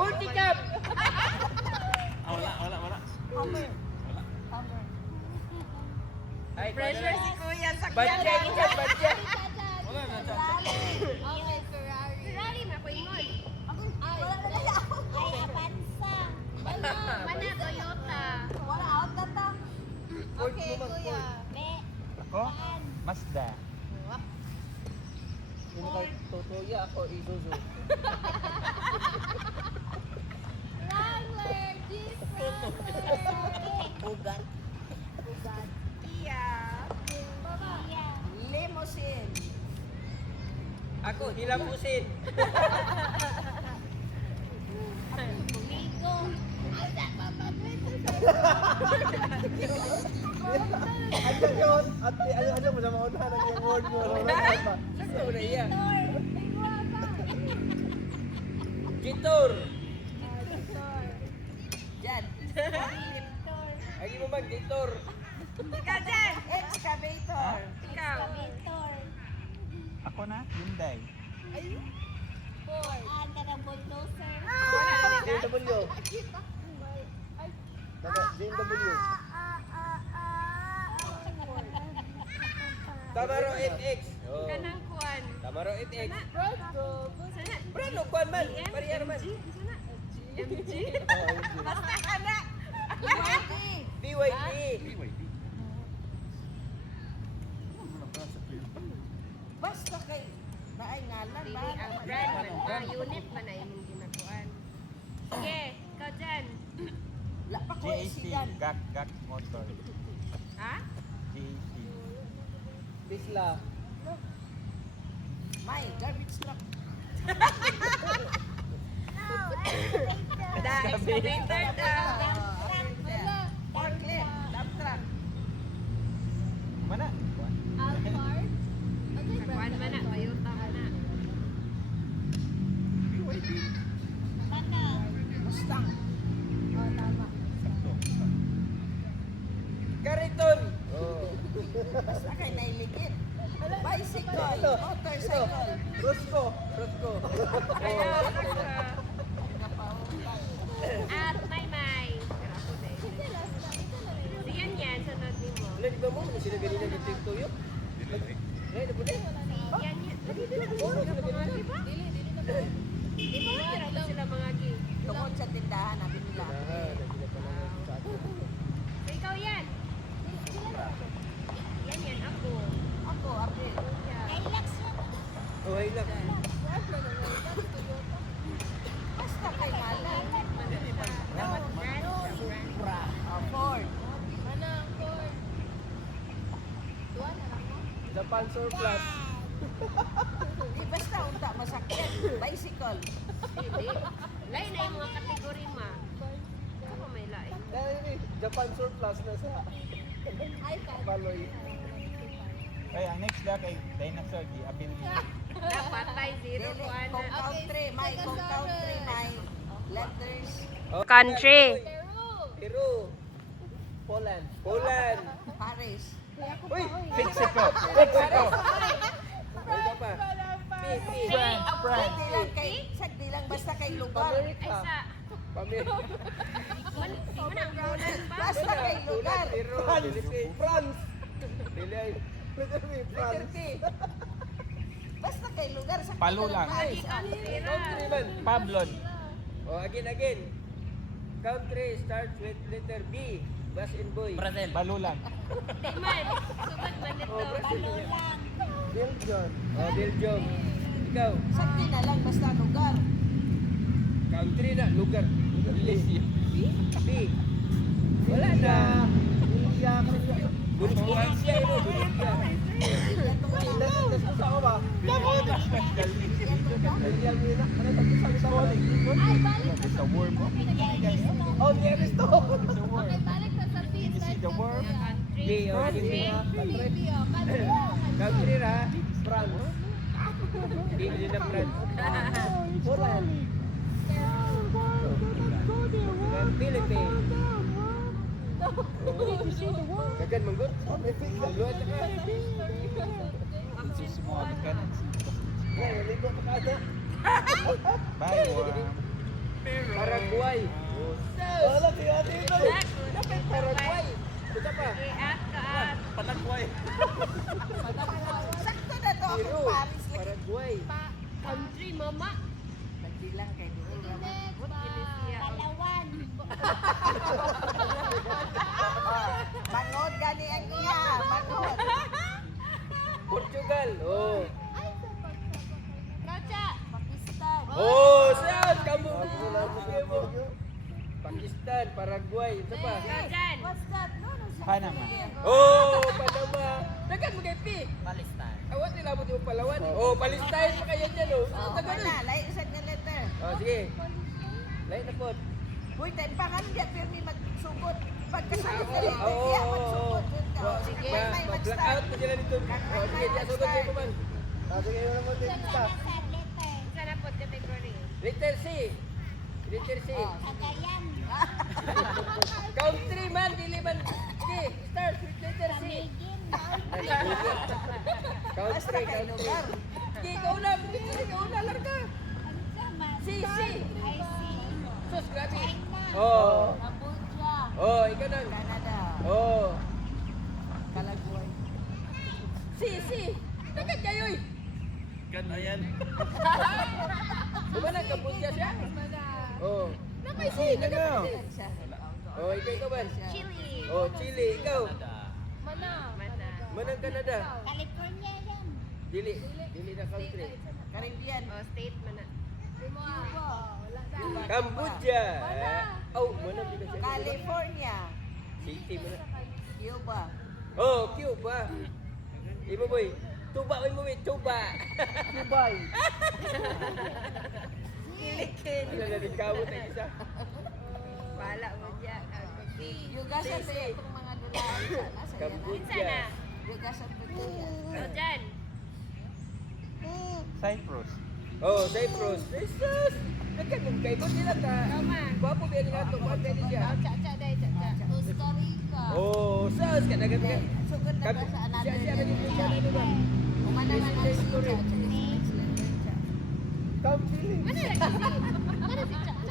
Multicam. Wala. Ay, Pressure si Kuya sa Budget, budget. Ferrari, makuingon. Mana Toyota. Okay, kuya. Ako? Mazda. Yung kay Tutuya ako, Isuzu. Ugat. Iya. Limousine. Ako, hilamusin. Ano yun? At ano mo sa mga unahan ng award mo? Saan na iya? Gitor. Jan. Agi mo bang gitor? Ikaw dyan. Excavator. Ikaw. Ako na? Hyundai. JW. JW. Camaro FX. Oh. Kanang kuan. Camaro FX. Sana. Brano, kuan man. Parehar man. Sana. MG. Basta ka na. BYD. Basta kay naay ngalan Dili ba? ang brand man. Unit man ay imong ginakuan. Sige, ikaw dyan. La pa ko GAC. si Jan. GAC motor. Ha? GAC. Tesla. May garbage truck. Da, excavator daw. Forklift. Dump truck. Mana? Kuan man na, Toyota man na. Mustang. Kariton. Basta kay nailigid. Bicycle. Motorcycle. Rosco. Ano, at may. Diyan yan, sunod ni mo. Wala, di ba mo? Ano sila ganina dito yung tuyo? Ngayon, ano ba na? Yan yan. Di ba kira mo sila mga gi? Tungkol sa tindahan, nabi nila. So, ikaw yan. Yan, ako. Ako, April. Oh, ay lang. Basta kay ngalan. Ford. Japan surplus. Di basta unta masakyan. Bicycle. Hindi. Lain na yung mga kategori ma. Ako may lain. Dahil ini, Japan surplus na sa Baloy. Ay, ang next na kay dinosaur, di apil niya. Dapat tayo zero Dili, kuan kung na. country, may kung country, may letters. Country. Peru. Poland. Poland. Paris. Uy, Mexico. Mexico. Ano pa? Sagdi lang basta kay lugar. Amerika. Basta kay lugar. France. Dili ay. France. Basta kay lugar sa Palo lang. Country man. Pablon. Oh, again. Country starts with letter B. Bas in boy. Brazil. Balo lang. Oh, Brazil. Belgium. Oh, Belgium. Ikaw. Sagdi na lang basta lugar. Country na, lugar. B. Wala na. Bolivia ito, Bolivia. Oh, there is to. B, oh, B. Country ra, France. Hindi na France. Philippines. Kagan manggut. Luat ka. Paraguay. Paraguay. Kita pa? Patakway. Sakto na to Peru. ako Paris lagi. Paraguay. Country, mama. Sagdi lang kay lugar. Mangod gani ang iya, mangod. Portugal. Oh. Rocha. Pakistan. Oh, saan kamu? Pakistan, Paraguay, ito pa. Rojan. What's that? No, no. Panama. Oh, Panama. Dagan mo kay P. Palestine. Awat nila mo yung Palawan. Oh, Palestine pa kayo dyan, oh. Oh, Dagan wala, lain sa nga letter. Oh, sige. Lain na po. Uy, tayo pa nga niya, pero may magsugod. Pagkasalit na letter, Oo, iya, oo, magsugod. Yun ka. Oh, sige, may Black mag-start. out na sila dito. Oh, sige, diya sugod kayo man. Sige, yun naman din kita. Sana po category. Letter C. Letter C. Oh. Country man, dili man. Sige, start with letter C. Basta Country, kay country. lugar. Sige, ikaw na. Ikaw na, larga. C. Sus, grabe. Oh. Oh, ikaw na. Canada. Oh. Kalagway. C. Dagat kayo eh. Ayan. Kumana, kaputya siya. Oh. Napay C. Dagat. Siya. Oh, ikaw man. Chili. Oh, Chile, ikaw. Mana. Manang Canada. California yan. Dili na country. Caribbean. Oh, state mana. Cambodia. Oh, manang dito siya. California. City mo na. Cuba. Oh, Cuba. Ibo boy. Tuba mo boy, tuba. Dubai. Kilikin. Ano na din kamo tayo isa. Wala mo dyan. Yugasan Si. tayo itong mga dulaan. Nasa yan. Cambodia. Yugasan po ito yan. Rojan. Cyprus. Oh, Cyprus. Jesus. Nagkagong kay mo nila ta. Gwapo ba nila to? Kuha kayo siya. Cha-cha day, cha-cha. Costa Rica. Oh, sas ka nagat ka. Sugod na ba sa another Siya rin yung siya na naman. Umanaman ang siya. Mana lagi si? Mana si cha-cha?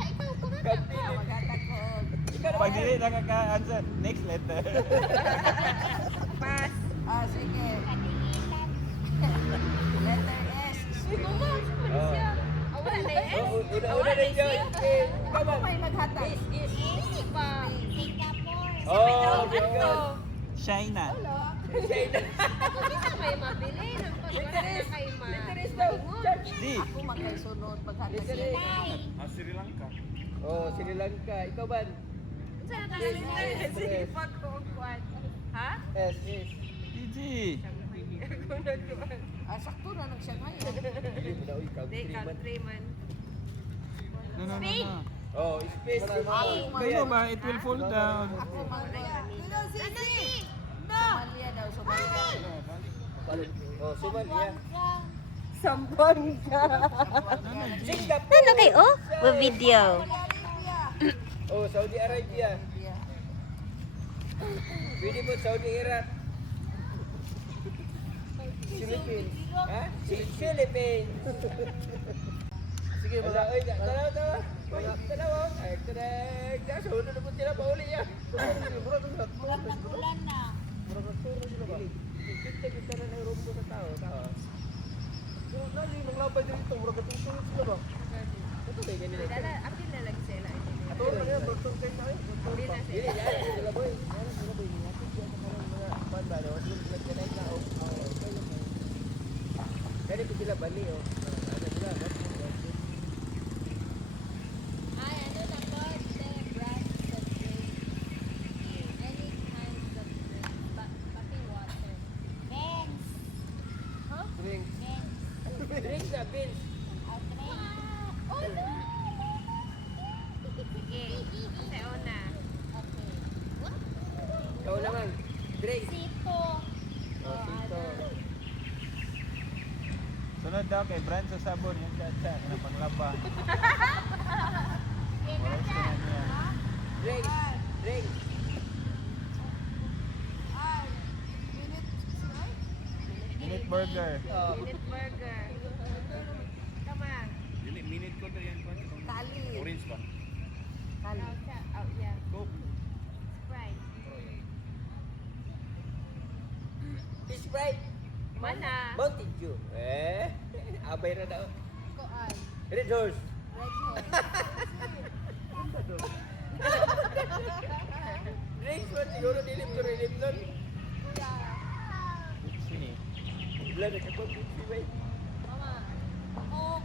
Ikaw, kumana. Kapili. Maghatag ko. Ikaw Pag naman. dili nakaka-answer, next letter. Pass. Ah, sige. Letter S. Mama, saan man siya? Ah, wala na eh. Oh, una na siya. Okay. Ikaw Ako man. may maghatag. Hindi pa. Oh, good God. China. China. Bisa kayo mabili ng pagwala kayo ma. Letter S daw. Church. D. Ako magkasunod maghatag. Letter S. Sri Lanka. Oh, Sri Lanka. Ikaw man. Saan ka na Sige. Ha? S. Fiji. Ah, sakto na nang siya ngayon. Hindi mo na, uy, Hindi, country man. country man. No. Oh, space. Kaya ba, it will fall down. Ako Somalia daw, Somalia. Oh, Somalia. Sambon ka. Singapore. Ano kayo? Oh, video. Oh, Saudi Arabia. Pwede po Saudi Iraq. Philippines. Ha? Philippines. Sige, Wala, oy, tanaw. Oy, tanaw. Ay, tanak. Sunod na po sila pauli ya. Ulan na. Kita na ng rumbo sa tao. Nali, nang labay dito, murag katulog sila ba? Ito ba ganyan? Dala, apil na lang sila. Ato na yan, doktor kayo na kayo. Apil na Dili, sila. yan. Sila boy. Yan, sila boy. Niyatid yan sa mga banda. Nagkanay na. Kaya po sila bali. Ano sila? Ay, ano na po? The brands of drink. Any kinds of drink. Pati water. Benz. Huh? Drink. Benz. Drink na, Vince. Oh, no! Sige. Kasi una. Okay. What? Ikaw naman. Drink. Sito. Oh, Tito. Sunod daw kay brand sa sabon, yung chat na panglaba. Drink. Drink. Minute burger. Oh. Minute burger. Come on. Minute ko to yan. Kali. Orange ba? Kali. Oh, yeah. Coke. Sprite. Sprite. Mana? Mountain Dew. Abay na daw. Koan. Red Horse. Red Horse. Drinks mo siguro dilim to rilim nun. Kuya. Sini. Wala na kapag si Bay. Mama. Coke.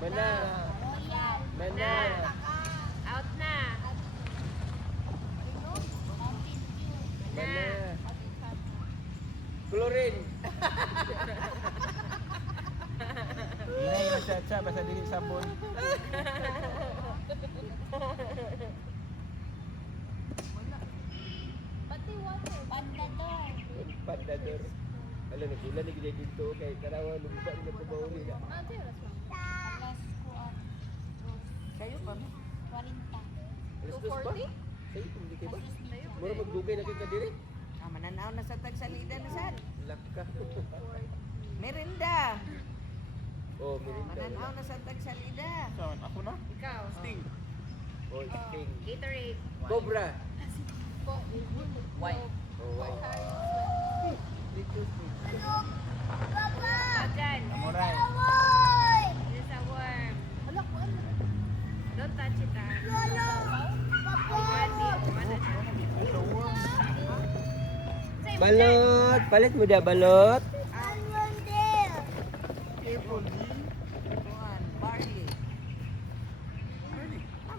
Mana. Royal. Mana. Out na. Mountain Dew. Mana. Pati Fanta. Chlorine. Ingay yung chat basta dili sabon. Pati water. Pandador. Pandador. Alam na sila ni Gide dito kay tarawa lumba na pabawli na. Ate, oras lang. Alas kuan. Kayo pa no? 40. Alas dos ba? Say, hindi kayo ba? Mura magdugay na kayo ka diri? Mananaw na sa tagsalida na sad. Laka. Merinda. Oh, merinda. Mananaw na sa tagsalida. Saan? Ako na? Ikaw. Sting. Oh, sting. Gatorade. Cobra. White. Oh, why? Ikaw dyan. Amoray. This is a worm. Hala, kuan. Don't touch it, ah. Mati. Mana siya? Say, Balot. Palit mo da balot. Careful, G. Kuan, barley.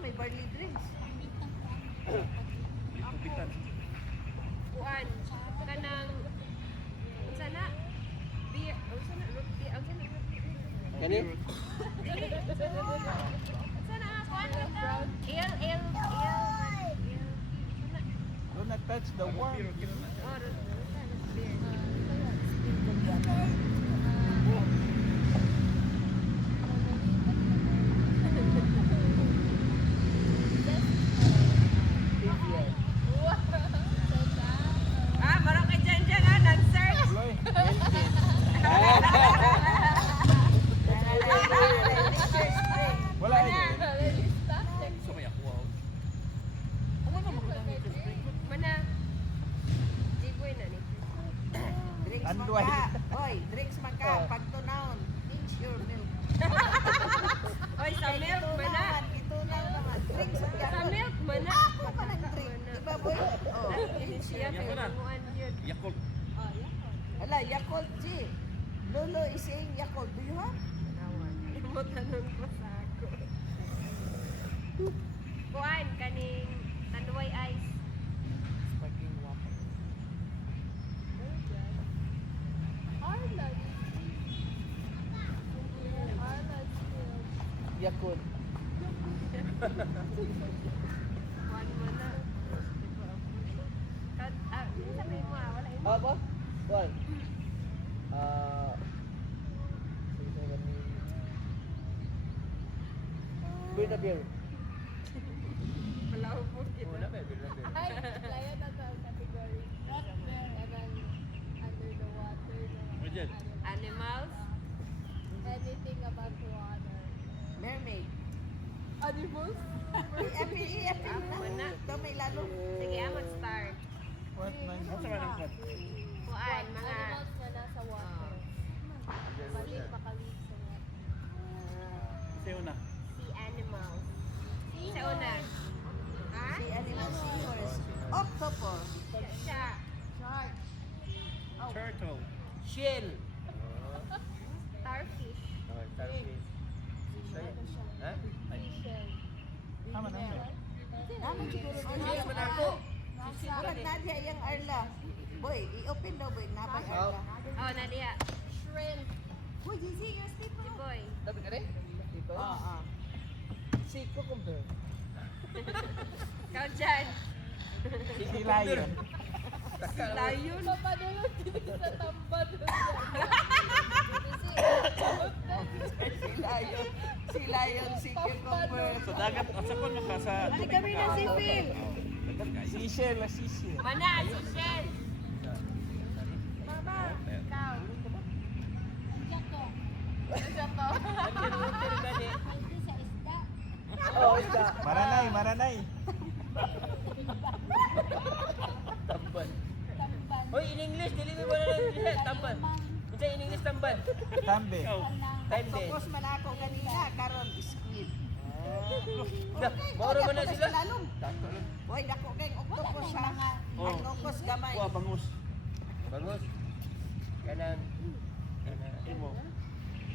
May barley drinks. Lipupitan. Kuan. Kanang... Unsa na? Beer. Unsa na? Root beer. Unsa na? Kani? Dili. Unsa na? Kuan na to? Ale. Do not touch the worm. Oh, root beer. Ah, marang kay Jan ah, nag-search. Loy. Wala yun. So may aqua. Mana? Jigoy na ni. Drinks man Anduay. ka. Oy, drinks man ka. Pag tunawon, pinch your milk. Oy, sa milk mana. Itunaw naman. Drinks man ka. Sa milk mana. Ako pa ng drink. Diba boy? Oh. Ini siya kay tunguan yun. Yakult. Wala, Yakult G. Lolo is saying Yakult. Do you have? Mo tanong ko sa ako. Kuan kaning tanduay ice. Sparkling water. Arla. Arla still. Yakult. Kuan mo na. Sabi mo wala imo. Apa? Kuan. Sige sa ni. Beer na beer. Palaw. Wala ba? Ay, layo na to ang category. Kanang under the water na Diyan. Animals? anything about water. Mermaid. Animals? Epi na. Ito may lalo. Sige, amon start. What man? Ano sa manang kat? Kuan, mga... Animals na nasa water. Balik makalive sa water. Sa'yo na. Sea animals. Sa una. Ha? Si animal seahorse. Octopus. Siya. Shark. Turtle. Shell. Starfish. Starfish. Ha? Seashell. Tama na yun. Naman siguro. Shell man ako. Murag na diya yung Arla. Boy, i-open daw boy. Napay Arla. Oh, Nadia. Shrimp. Boy, Gigi, your Si staple. Boy. Dapat ka rin? Ito? Si cucumber. Ikaw dyan. Si Si lion. Lion. Papadulog dito sa tambad. Si lion. Si lion, si cucumber. Sa dagat, asa ko naka sa... Ano kami na si Phil? Seashell, seashell. Mana, si Shen. Mama, ikaw. Hindi sa isda. Oh, isda. Maranay, maranay. Tamban. Tamban. Hoy, in English, dili mo na lang tamban. Unsa in English tamban? Tambe. Ikaw. Time din. Octopus man ako kanina. Karon, squid. Mauro mo na sila. Lalong. Boy, dako kay octopus ha. Oh. Ang octopus gamay. Kuha, bangus. Bagus. Kanan. Imo.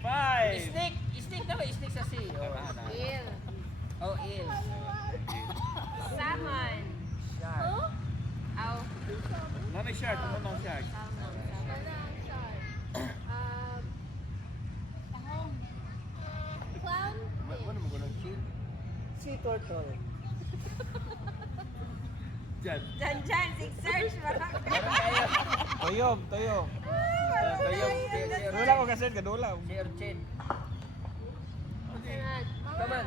5. Snake. Snake na ba? Snake sa sea. Oh, Eel. oh eel. Salmon. Shark. Aw. Nanay shark. Ano nang shark? Salmon. Ano ang shark? Tahong. Clownfish. Ano mo gunang shield? Sea turtle. Diyan. Dyan, search. Marami. Toyog, toyog. Dula ko kasi, kadula. Si urchin. Sunod. Come on.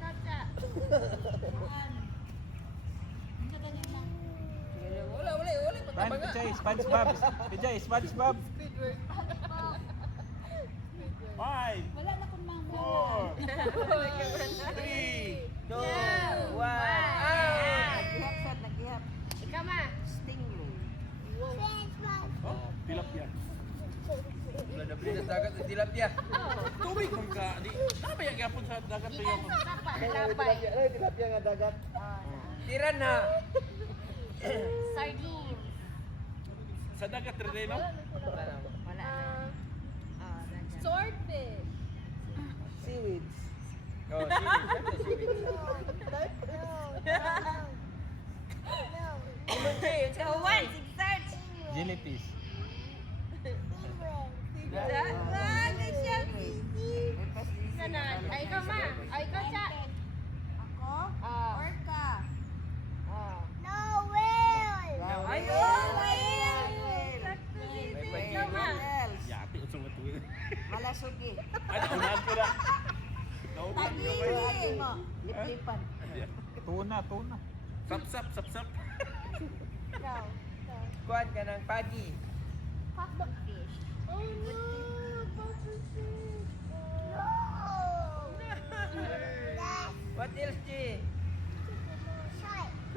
Kacha. Wala. Pan, Pijay, SpongeBob. Pijay, SpongeBob. 5. Wala na kung mga 3. 2, 1. Ah! Naghihap sad, naghihap. Ikaw ma. Stingray. Oh, tilapia. Wala na pili sa dagat ng tilapia. Tubig kung ka. Di, tama yung gapon sa dagat na yung... Lapay. Ano tilapia nga dagat? Tira na. Sardines. Sa dagat rin, no? Wala na. Wala na. Oh, dagat. swordfish. Seaweeds. Oh, seaweeds. So, one, search. Jellyfish. Sunod. Ay, ikaw ma. Ay, ikaw cha. Ako? Ah. Orca. Oh. Ay, Ikaw ma. Yati, usong na tuwin. Malasugi. Ano, unahan ko na. Naunahan ko ba? Agi mo. Liplipan. Tuna, tuna. Sap. Kuhan ka ng pagi. Fish. Oh no! Pufferfish. What else, Chi?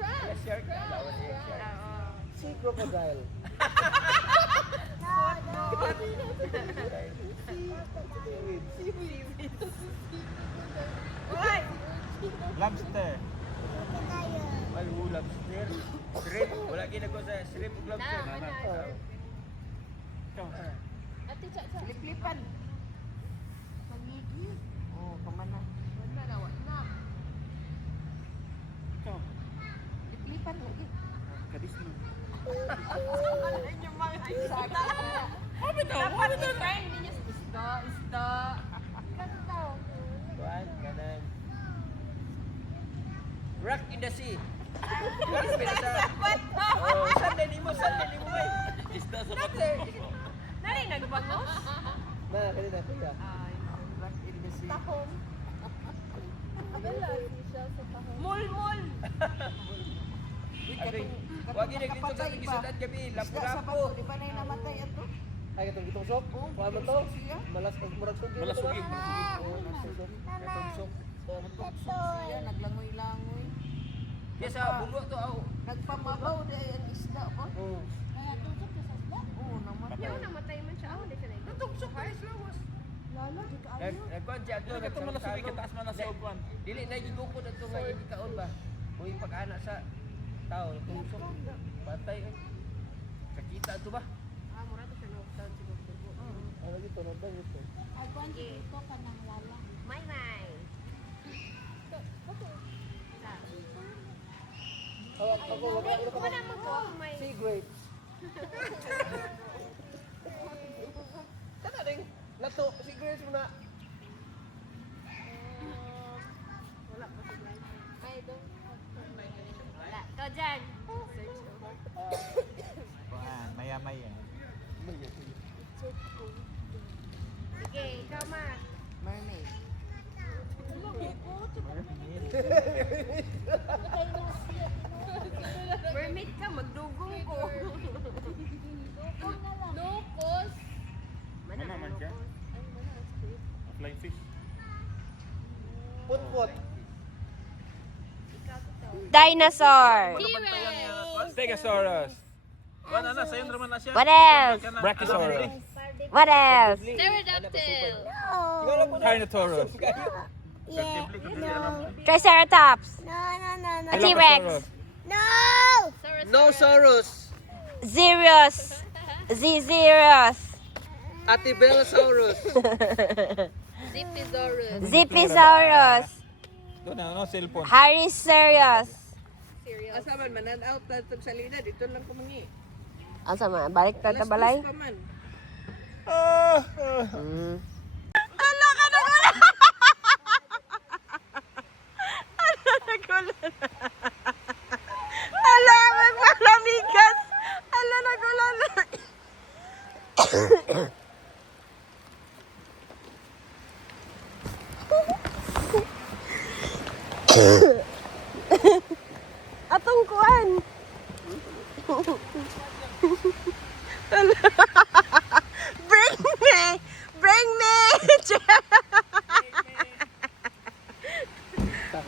Crab. Yes, shark. Bawal yung shark. Oo. Sea crocodile. Uy! Lobster. Malu lobster. Shrimp. Wala ginagawa sa shrimp ug lobster. Na, mana. Ikaw. Ate, cha. Liplipan. Pangigi. Oh, pamana. Wala na, wala. Ikaw. Liplipan lagi. Kadis mo. Dapat i-try ninyo sa isda. Kuhan ka ng rock in the sea. Oh, sandali mo, may. Isda sa Nari, nagbangos? Na, kanina kuya. Ay. Rock in the sea. Tahong. Mul. Wag ini dito sa gisundan kami lapu-lapu. Di ba na yung namatay ato? Ay katong gitusok. Kuha mo to. Malas murag sugi. Malas sugi. Siya, naglangoy-langoy. Kaya sa bulo to aw. Nagpamabaw di ay ang isda pa. Oo. Oo, namatay. namatay man siya. Ako, di siya na Tugsok pa is lawas. Nagkuhan siya ato. Ito malas sugi kataas man na sa upuan. Dili na gigukod ato nga gikaon ba. Uy pag-ana sa tao, tugsok. Patay. Kakita ato ba? Ano dito no dang ito. May. Ako wag Wala mo ko ako may. sea grapes. Kana ding lato sea grapes mo na. Wala. Ikaw dyan. Maya-maya. Sige, ikaw ma. Mermaid. Mermaid ka, magdugong ko. Locos. Ano man siya? Flying fish. Put. Dinosaur. Stegosaurus. Ano na, sayon naman na siya. What else? Brachiosaurus. What else? Pterodactyl. Carnotaurus. Triceratops. A T-Rex. Dilophosaurus. No Saurus. Xerius. Zerius. Atibelosaurus. Zipposaurus. Zipposaurus. Doon na, ano, cellphone. Harriserius. Asa man manan-out na itong salina, dito lang kumangi. Asa man, balik ta balay. Pa man. Ala, magpalamigas. Ala, nagulan. Atong kuan. Bring me! Bring me!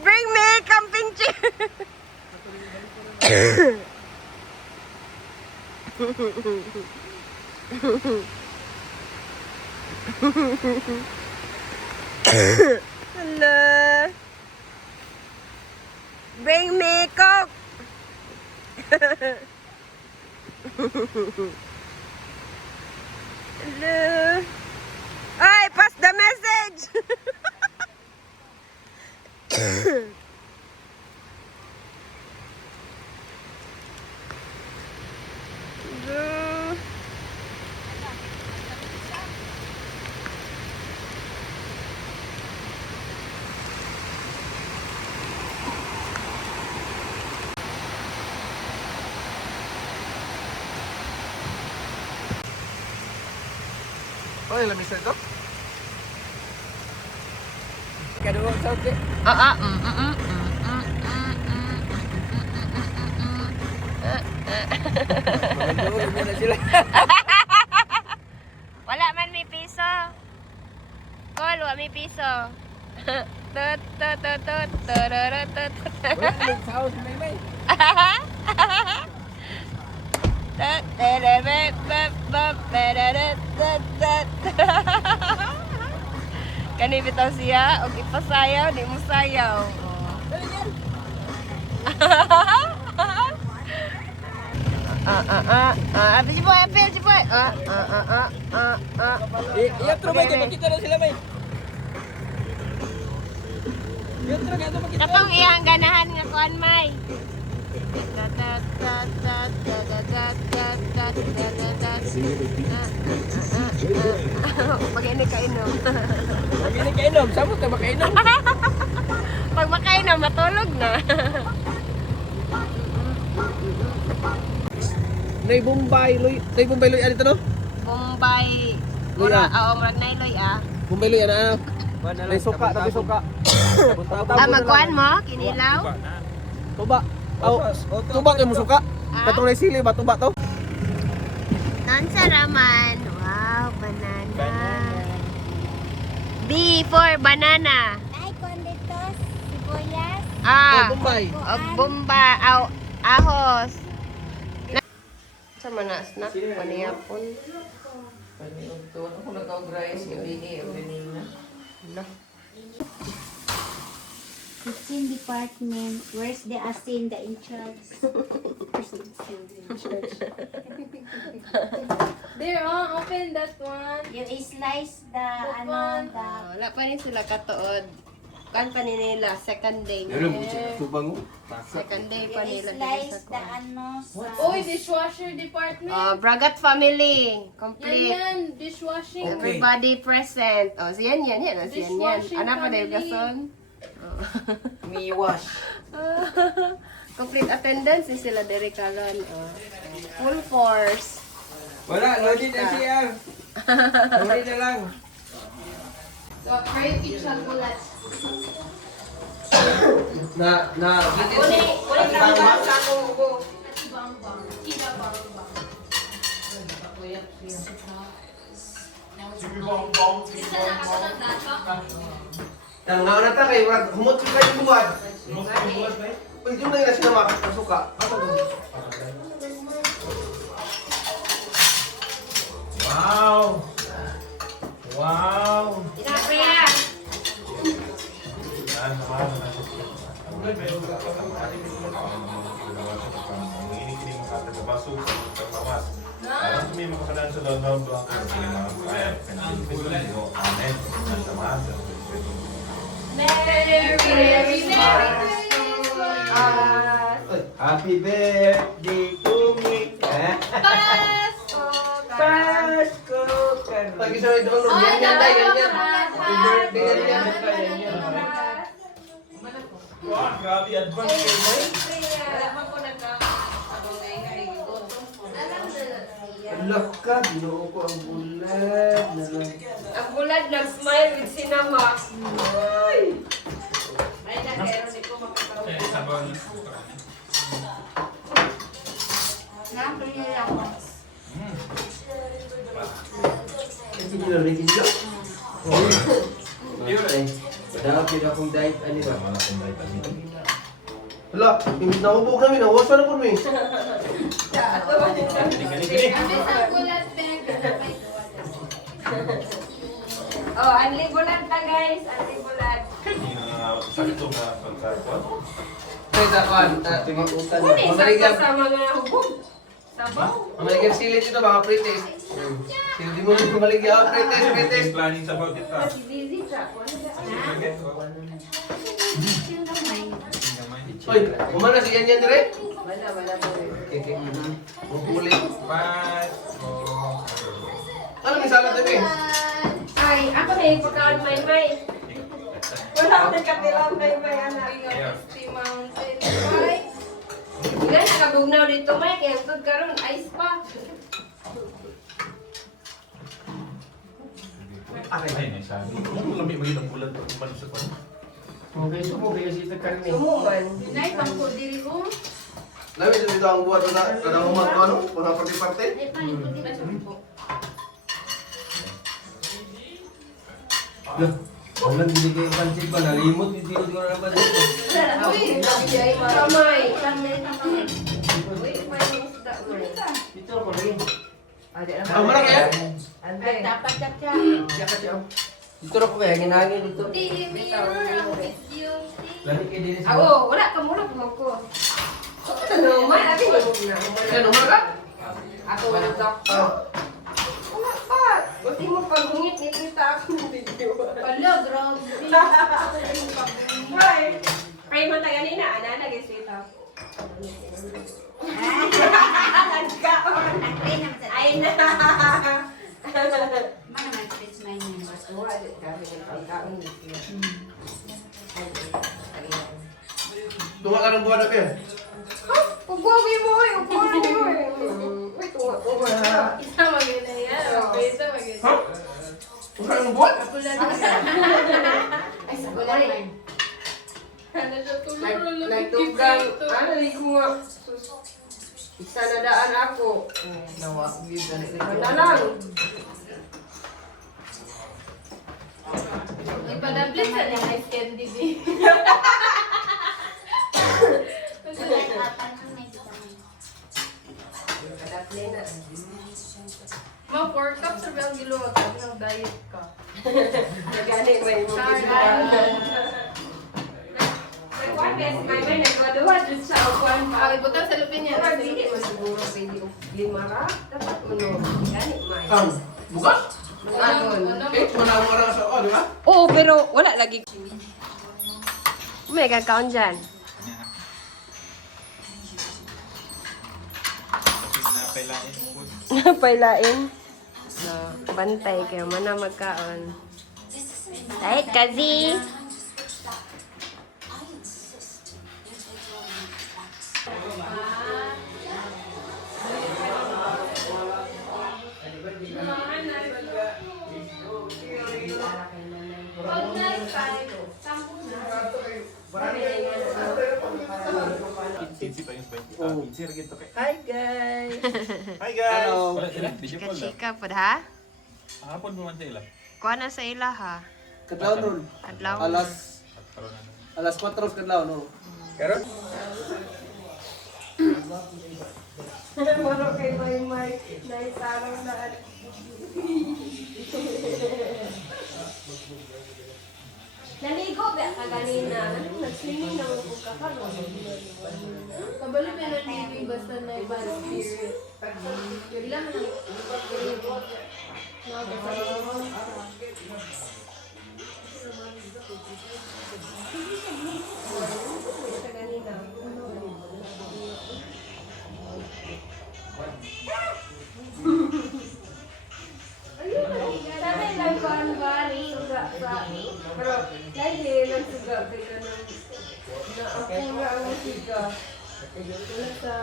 Bring me camping chair! Hello! Bring me Coke! Hello! Ay, pass the message! Hello! Oy, lamis na ito. Kaduwa sa uti. Magandulo muna sila. Wala man may piso. Kol, wala may piso. Tut, tut, tut, tut, tururut, tut, tut. Wala nang sound may. Tut, terebe, bep, bep, pereret, tut, tut. Kani bitaw siya, og ipasayaw, di mo sayaw. Apil si boy, apil si boy. Iya tro may kita na sila may. Iya tro kaya makita. Katong iyang ganahan nga kuan may. Pag ini kainom. Pag ini kainom, sabot na makainom. Pag makainom, matulog na. Nay Bombay, Loy. Nay Bombay, Loy. Ano ito no? Bombay. Loy, ah. Oo, murag na iloy ah. Bombay, Loy. Ano? May suka, tapi suka. Magkuhan mo? Kinilaw? Tuba. Aw, tuba kayo mo suka. Katong na sili ba tuba to? Nonsa raman. Wow, banana. B for banana. Ay, konditos, sibuyas. Bombay. Bomba, ahos. Sa manas na, paniyapon. Paniuntuan ako nag-gray si Winnie Evelina. Kitchen department. Where's the asin, the in charge? There, open that one. You slice the, the... Wala pa rin sila katuod. Kan pa ni nila, second day. Subang. Second day pa You nila. slice the, sa... Oy, dishwasher department. Bragat family. Yan Complete. yan, dishwashing. Everybody present. Oh, siyan yan. Siyan yan. Dishwashing Ano pa din family. gason? Miwash. Complete attendance ni sila diri karon. Full force. Wala, loaded na siya. Loaded na lang. So, very pizza bulat. Uli lang ba sa akong ubo? Tangga na ta kay wag humot ka kay buwad. Pwede yung na sila makasuka. Wow! Wow! Inapriya. Yan, naman. Ini makatagabaso sa tawas. Parang may makakalaan sa loob ng block ng mga kaya. Amen. Sa tawas. Merry Happy birthday to me. Pasko! Pasko. Pagi sa ito ng yan yan yan yan. Happy birthday yan yan. Wow, grabe advance kayo, Mike. Laka, binuo ko ang bulat. Ang bulad nag-smile with sinama. Ay! Ay, nagkaroon si ko makakaroon. Ito nyo na rin kinyo? Padahal akong diet, ano ba? Hala, imbit na hubog namin. Awas pa na po may. Ano sa bulat, Oh, anli bulad ta guys. Anli bulad. Sakit ito na pagkakot. Ay, takuan. Tingin-utan. Kuni, Mamaligyan. sa mga hubog. Sabaw. Mamaligyan silit ito, mga pretest. Hindi mo rin mamaligyan. Pretest. Planning sa about ito. Busy ka. Hoy, umana si yan yan dire? Wala po. Bukulit. Pasko. Ano may salat tayo eh? Ay, ako na yung pagkaon may. Wala ako nagkatilang may anak. Misty Mountain. Nga nakabugnaw dito may. Kaya ito karon ice pa. Ay, nasabi. Ano lang may magiging bulan pag umalis sa kwan? Okay, sumugay kasi ito karne. Sumuman. Nay, pangko diri ko. Labi sa dito ang buwan na kada umat ko ano? Mga parte-parte. Ang hindi kayo pansit ba? Nalimot, hindi ko na pansit. Uy, kamay. Uy, may isda mo. Dito ako rin. Ang malaki yan? Dapat siya. Dito ako kaya, ginagin dito. Lagi kayo din sa... Ako, wala ka muna ko. Ano, may abi mo na. Yan, umana ka? Ako wala doktor. Wala pa. Buti mo pag-ungit ni kita ako ng video. Pala, grabe. Hi. Pray mo tayo kanina, ana nag-sweet up. Nagkaon. Ay na. Mana man fits my name. Tunga ka ng buwan na ba? Ugwawi mo, ugwawi mo. Uy, tunga. Isa maganda yan. Okay, isa maganda. Ha? Tunga ka ng buwan? Pula na. Ano siya Nagtugang, ano ko nga. Isa na daan ako. Nawa, yun na Wala lang. Ipadablit sa niya kay Candy B. Kadapli na. Ma, 4 cups sa bang giluwag ng diet ka. Nagani may mo Sorry. may nagwaduwa dun sa upuan pa. Ah, ibutang sa lupin niya. Pero hindi mo siguro pwede lima ra. Dapat uno. Gani may. Bukas? Mangagon. Manawara sa di ba? Oo, pero wala lagi. May kakaon dyan. Napailain. No, bantay kayo. Mana magkaon. Right, Kazi? Hi guys! Hi guys! Chika-chika po ha? Hapon mo man sa ila. Kuha na sa ila ha? Kadlaw nun. Adlaw. Alas 4 kadlaw no. Karon? Maro kay may naisarang na Naligo ba ka ganina? Nag-swimming na ako kakaroon. Kabalo pa na living basta na iba spirit. Ilan man Sa ganina. Sabi lang ko ang bali, suga sa pero lagi lang suga kay ka nang na ako nga ang suga. Wala sa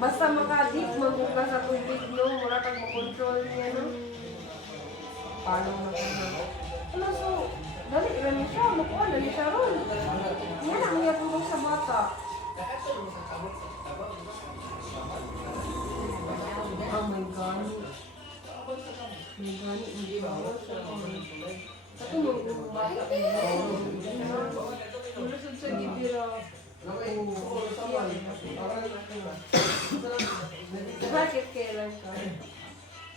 basta makadip, magbuka sa tubig, no? Mura kang makontrol niya, no? Paano makita? Ano, so, dali, ilan siya, makuha na niya siya ron. Yan ang iya tulong sa bata. Oh my God. My God, hindi ba ako siya? Ito mo, yung bata. Lulusod sa gibira. Bakit kailan ka?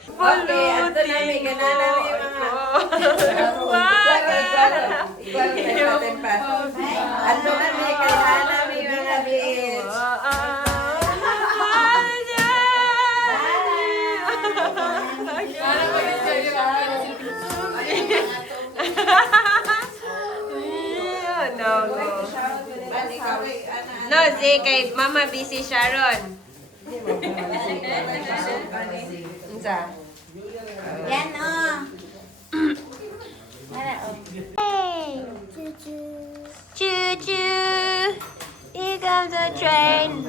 Okay, ato namin, ganaan namin yung mga... Plug natin pa. Ato namin, ganaan namin yung mga bitch. No, Zay, kay Mama busy Sharon. Unsa? Yan o. Hey! Choo-choo! Here comes the train.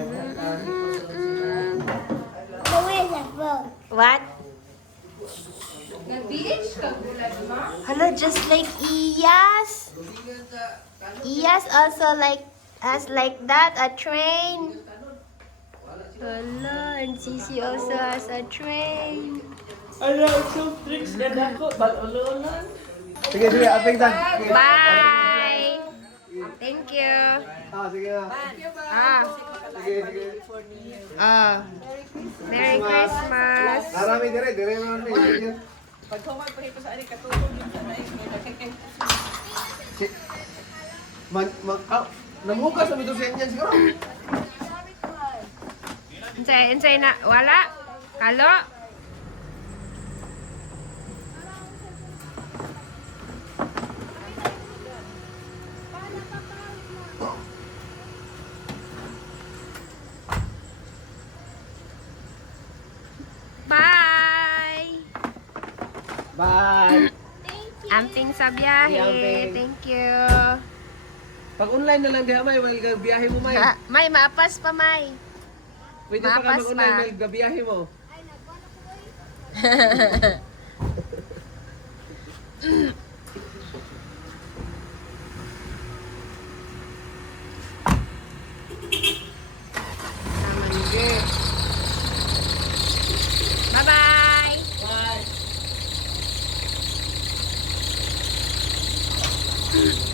So where's the phone? What? Nag-BH ka gulat mo? Hello, just like Iyas. Iyas also has like that, a train. Hello, and Sisi also has a train. Ano, so tricks na dako, bal-ulunan. Sige, sige, aping tan. Bye! Thank you. Sige na. Ah, Sige, sige. Merry Christmas. Narami dire naman may. Namukas sa mito sa inyan siguro. Insay na, wala. Kalo. Bye. Amping sa biyahe. Amping. Thank you. Pag online na lang diha may while biyahe mo may. May, maapas pa, May. Pwede pa ka mapas mag-online pa. while biyahe mo. Bye-bye. Bye.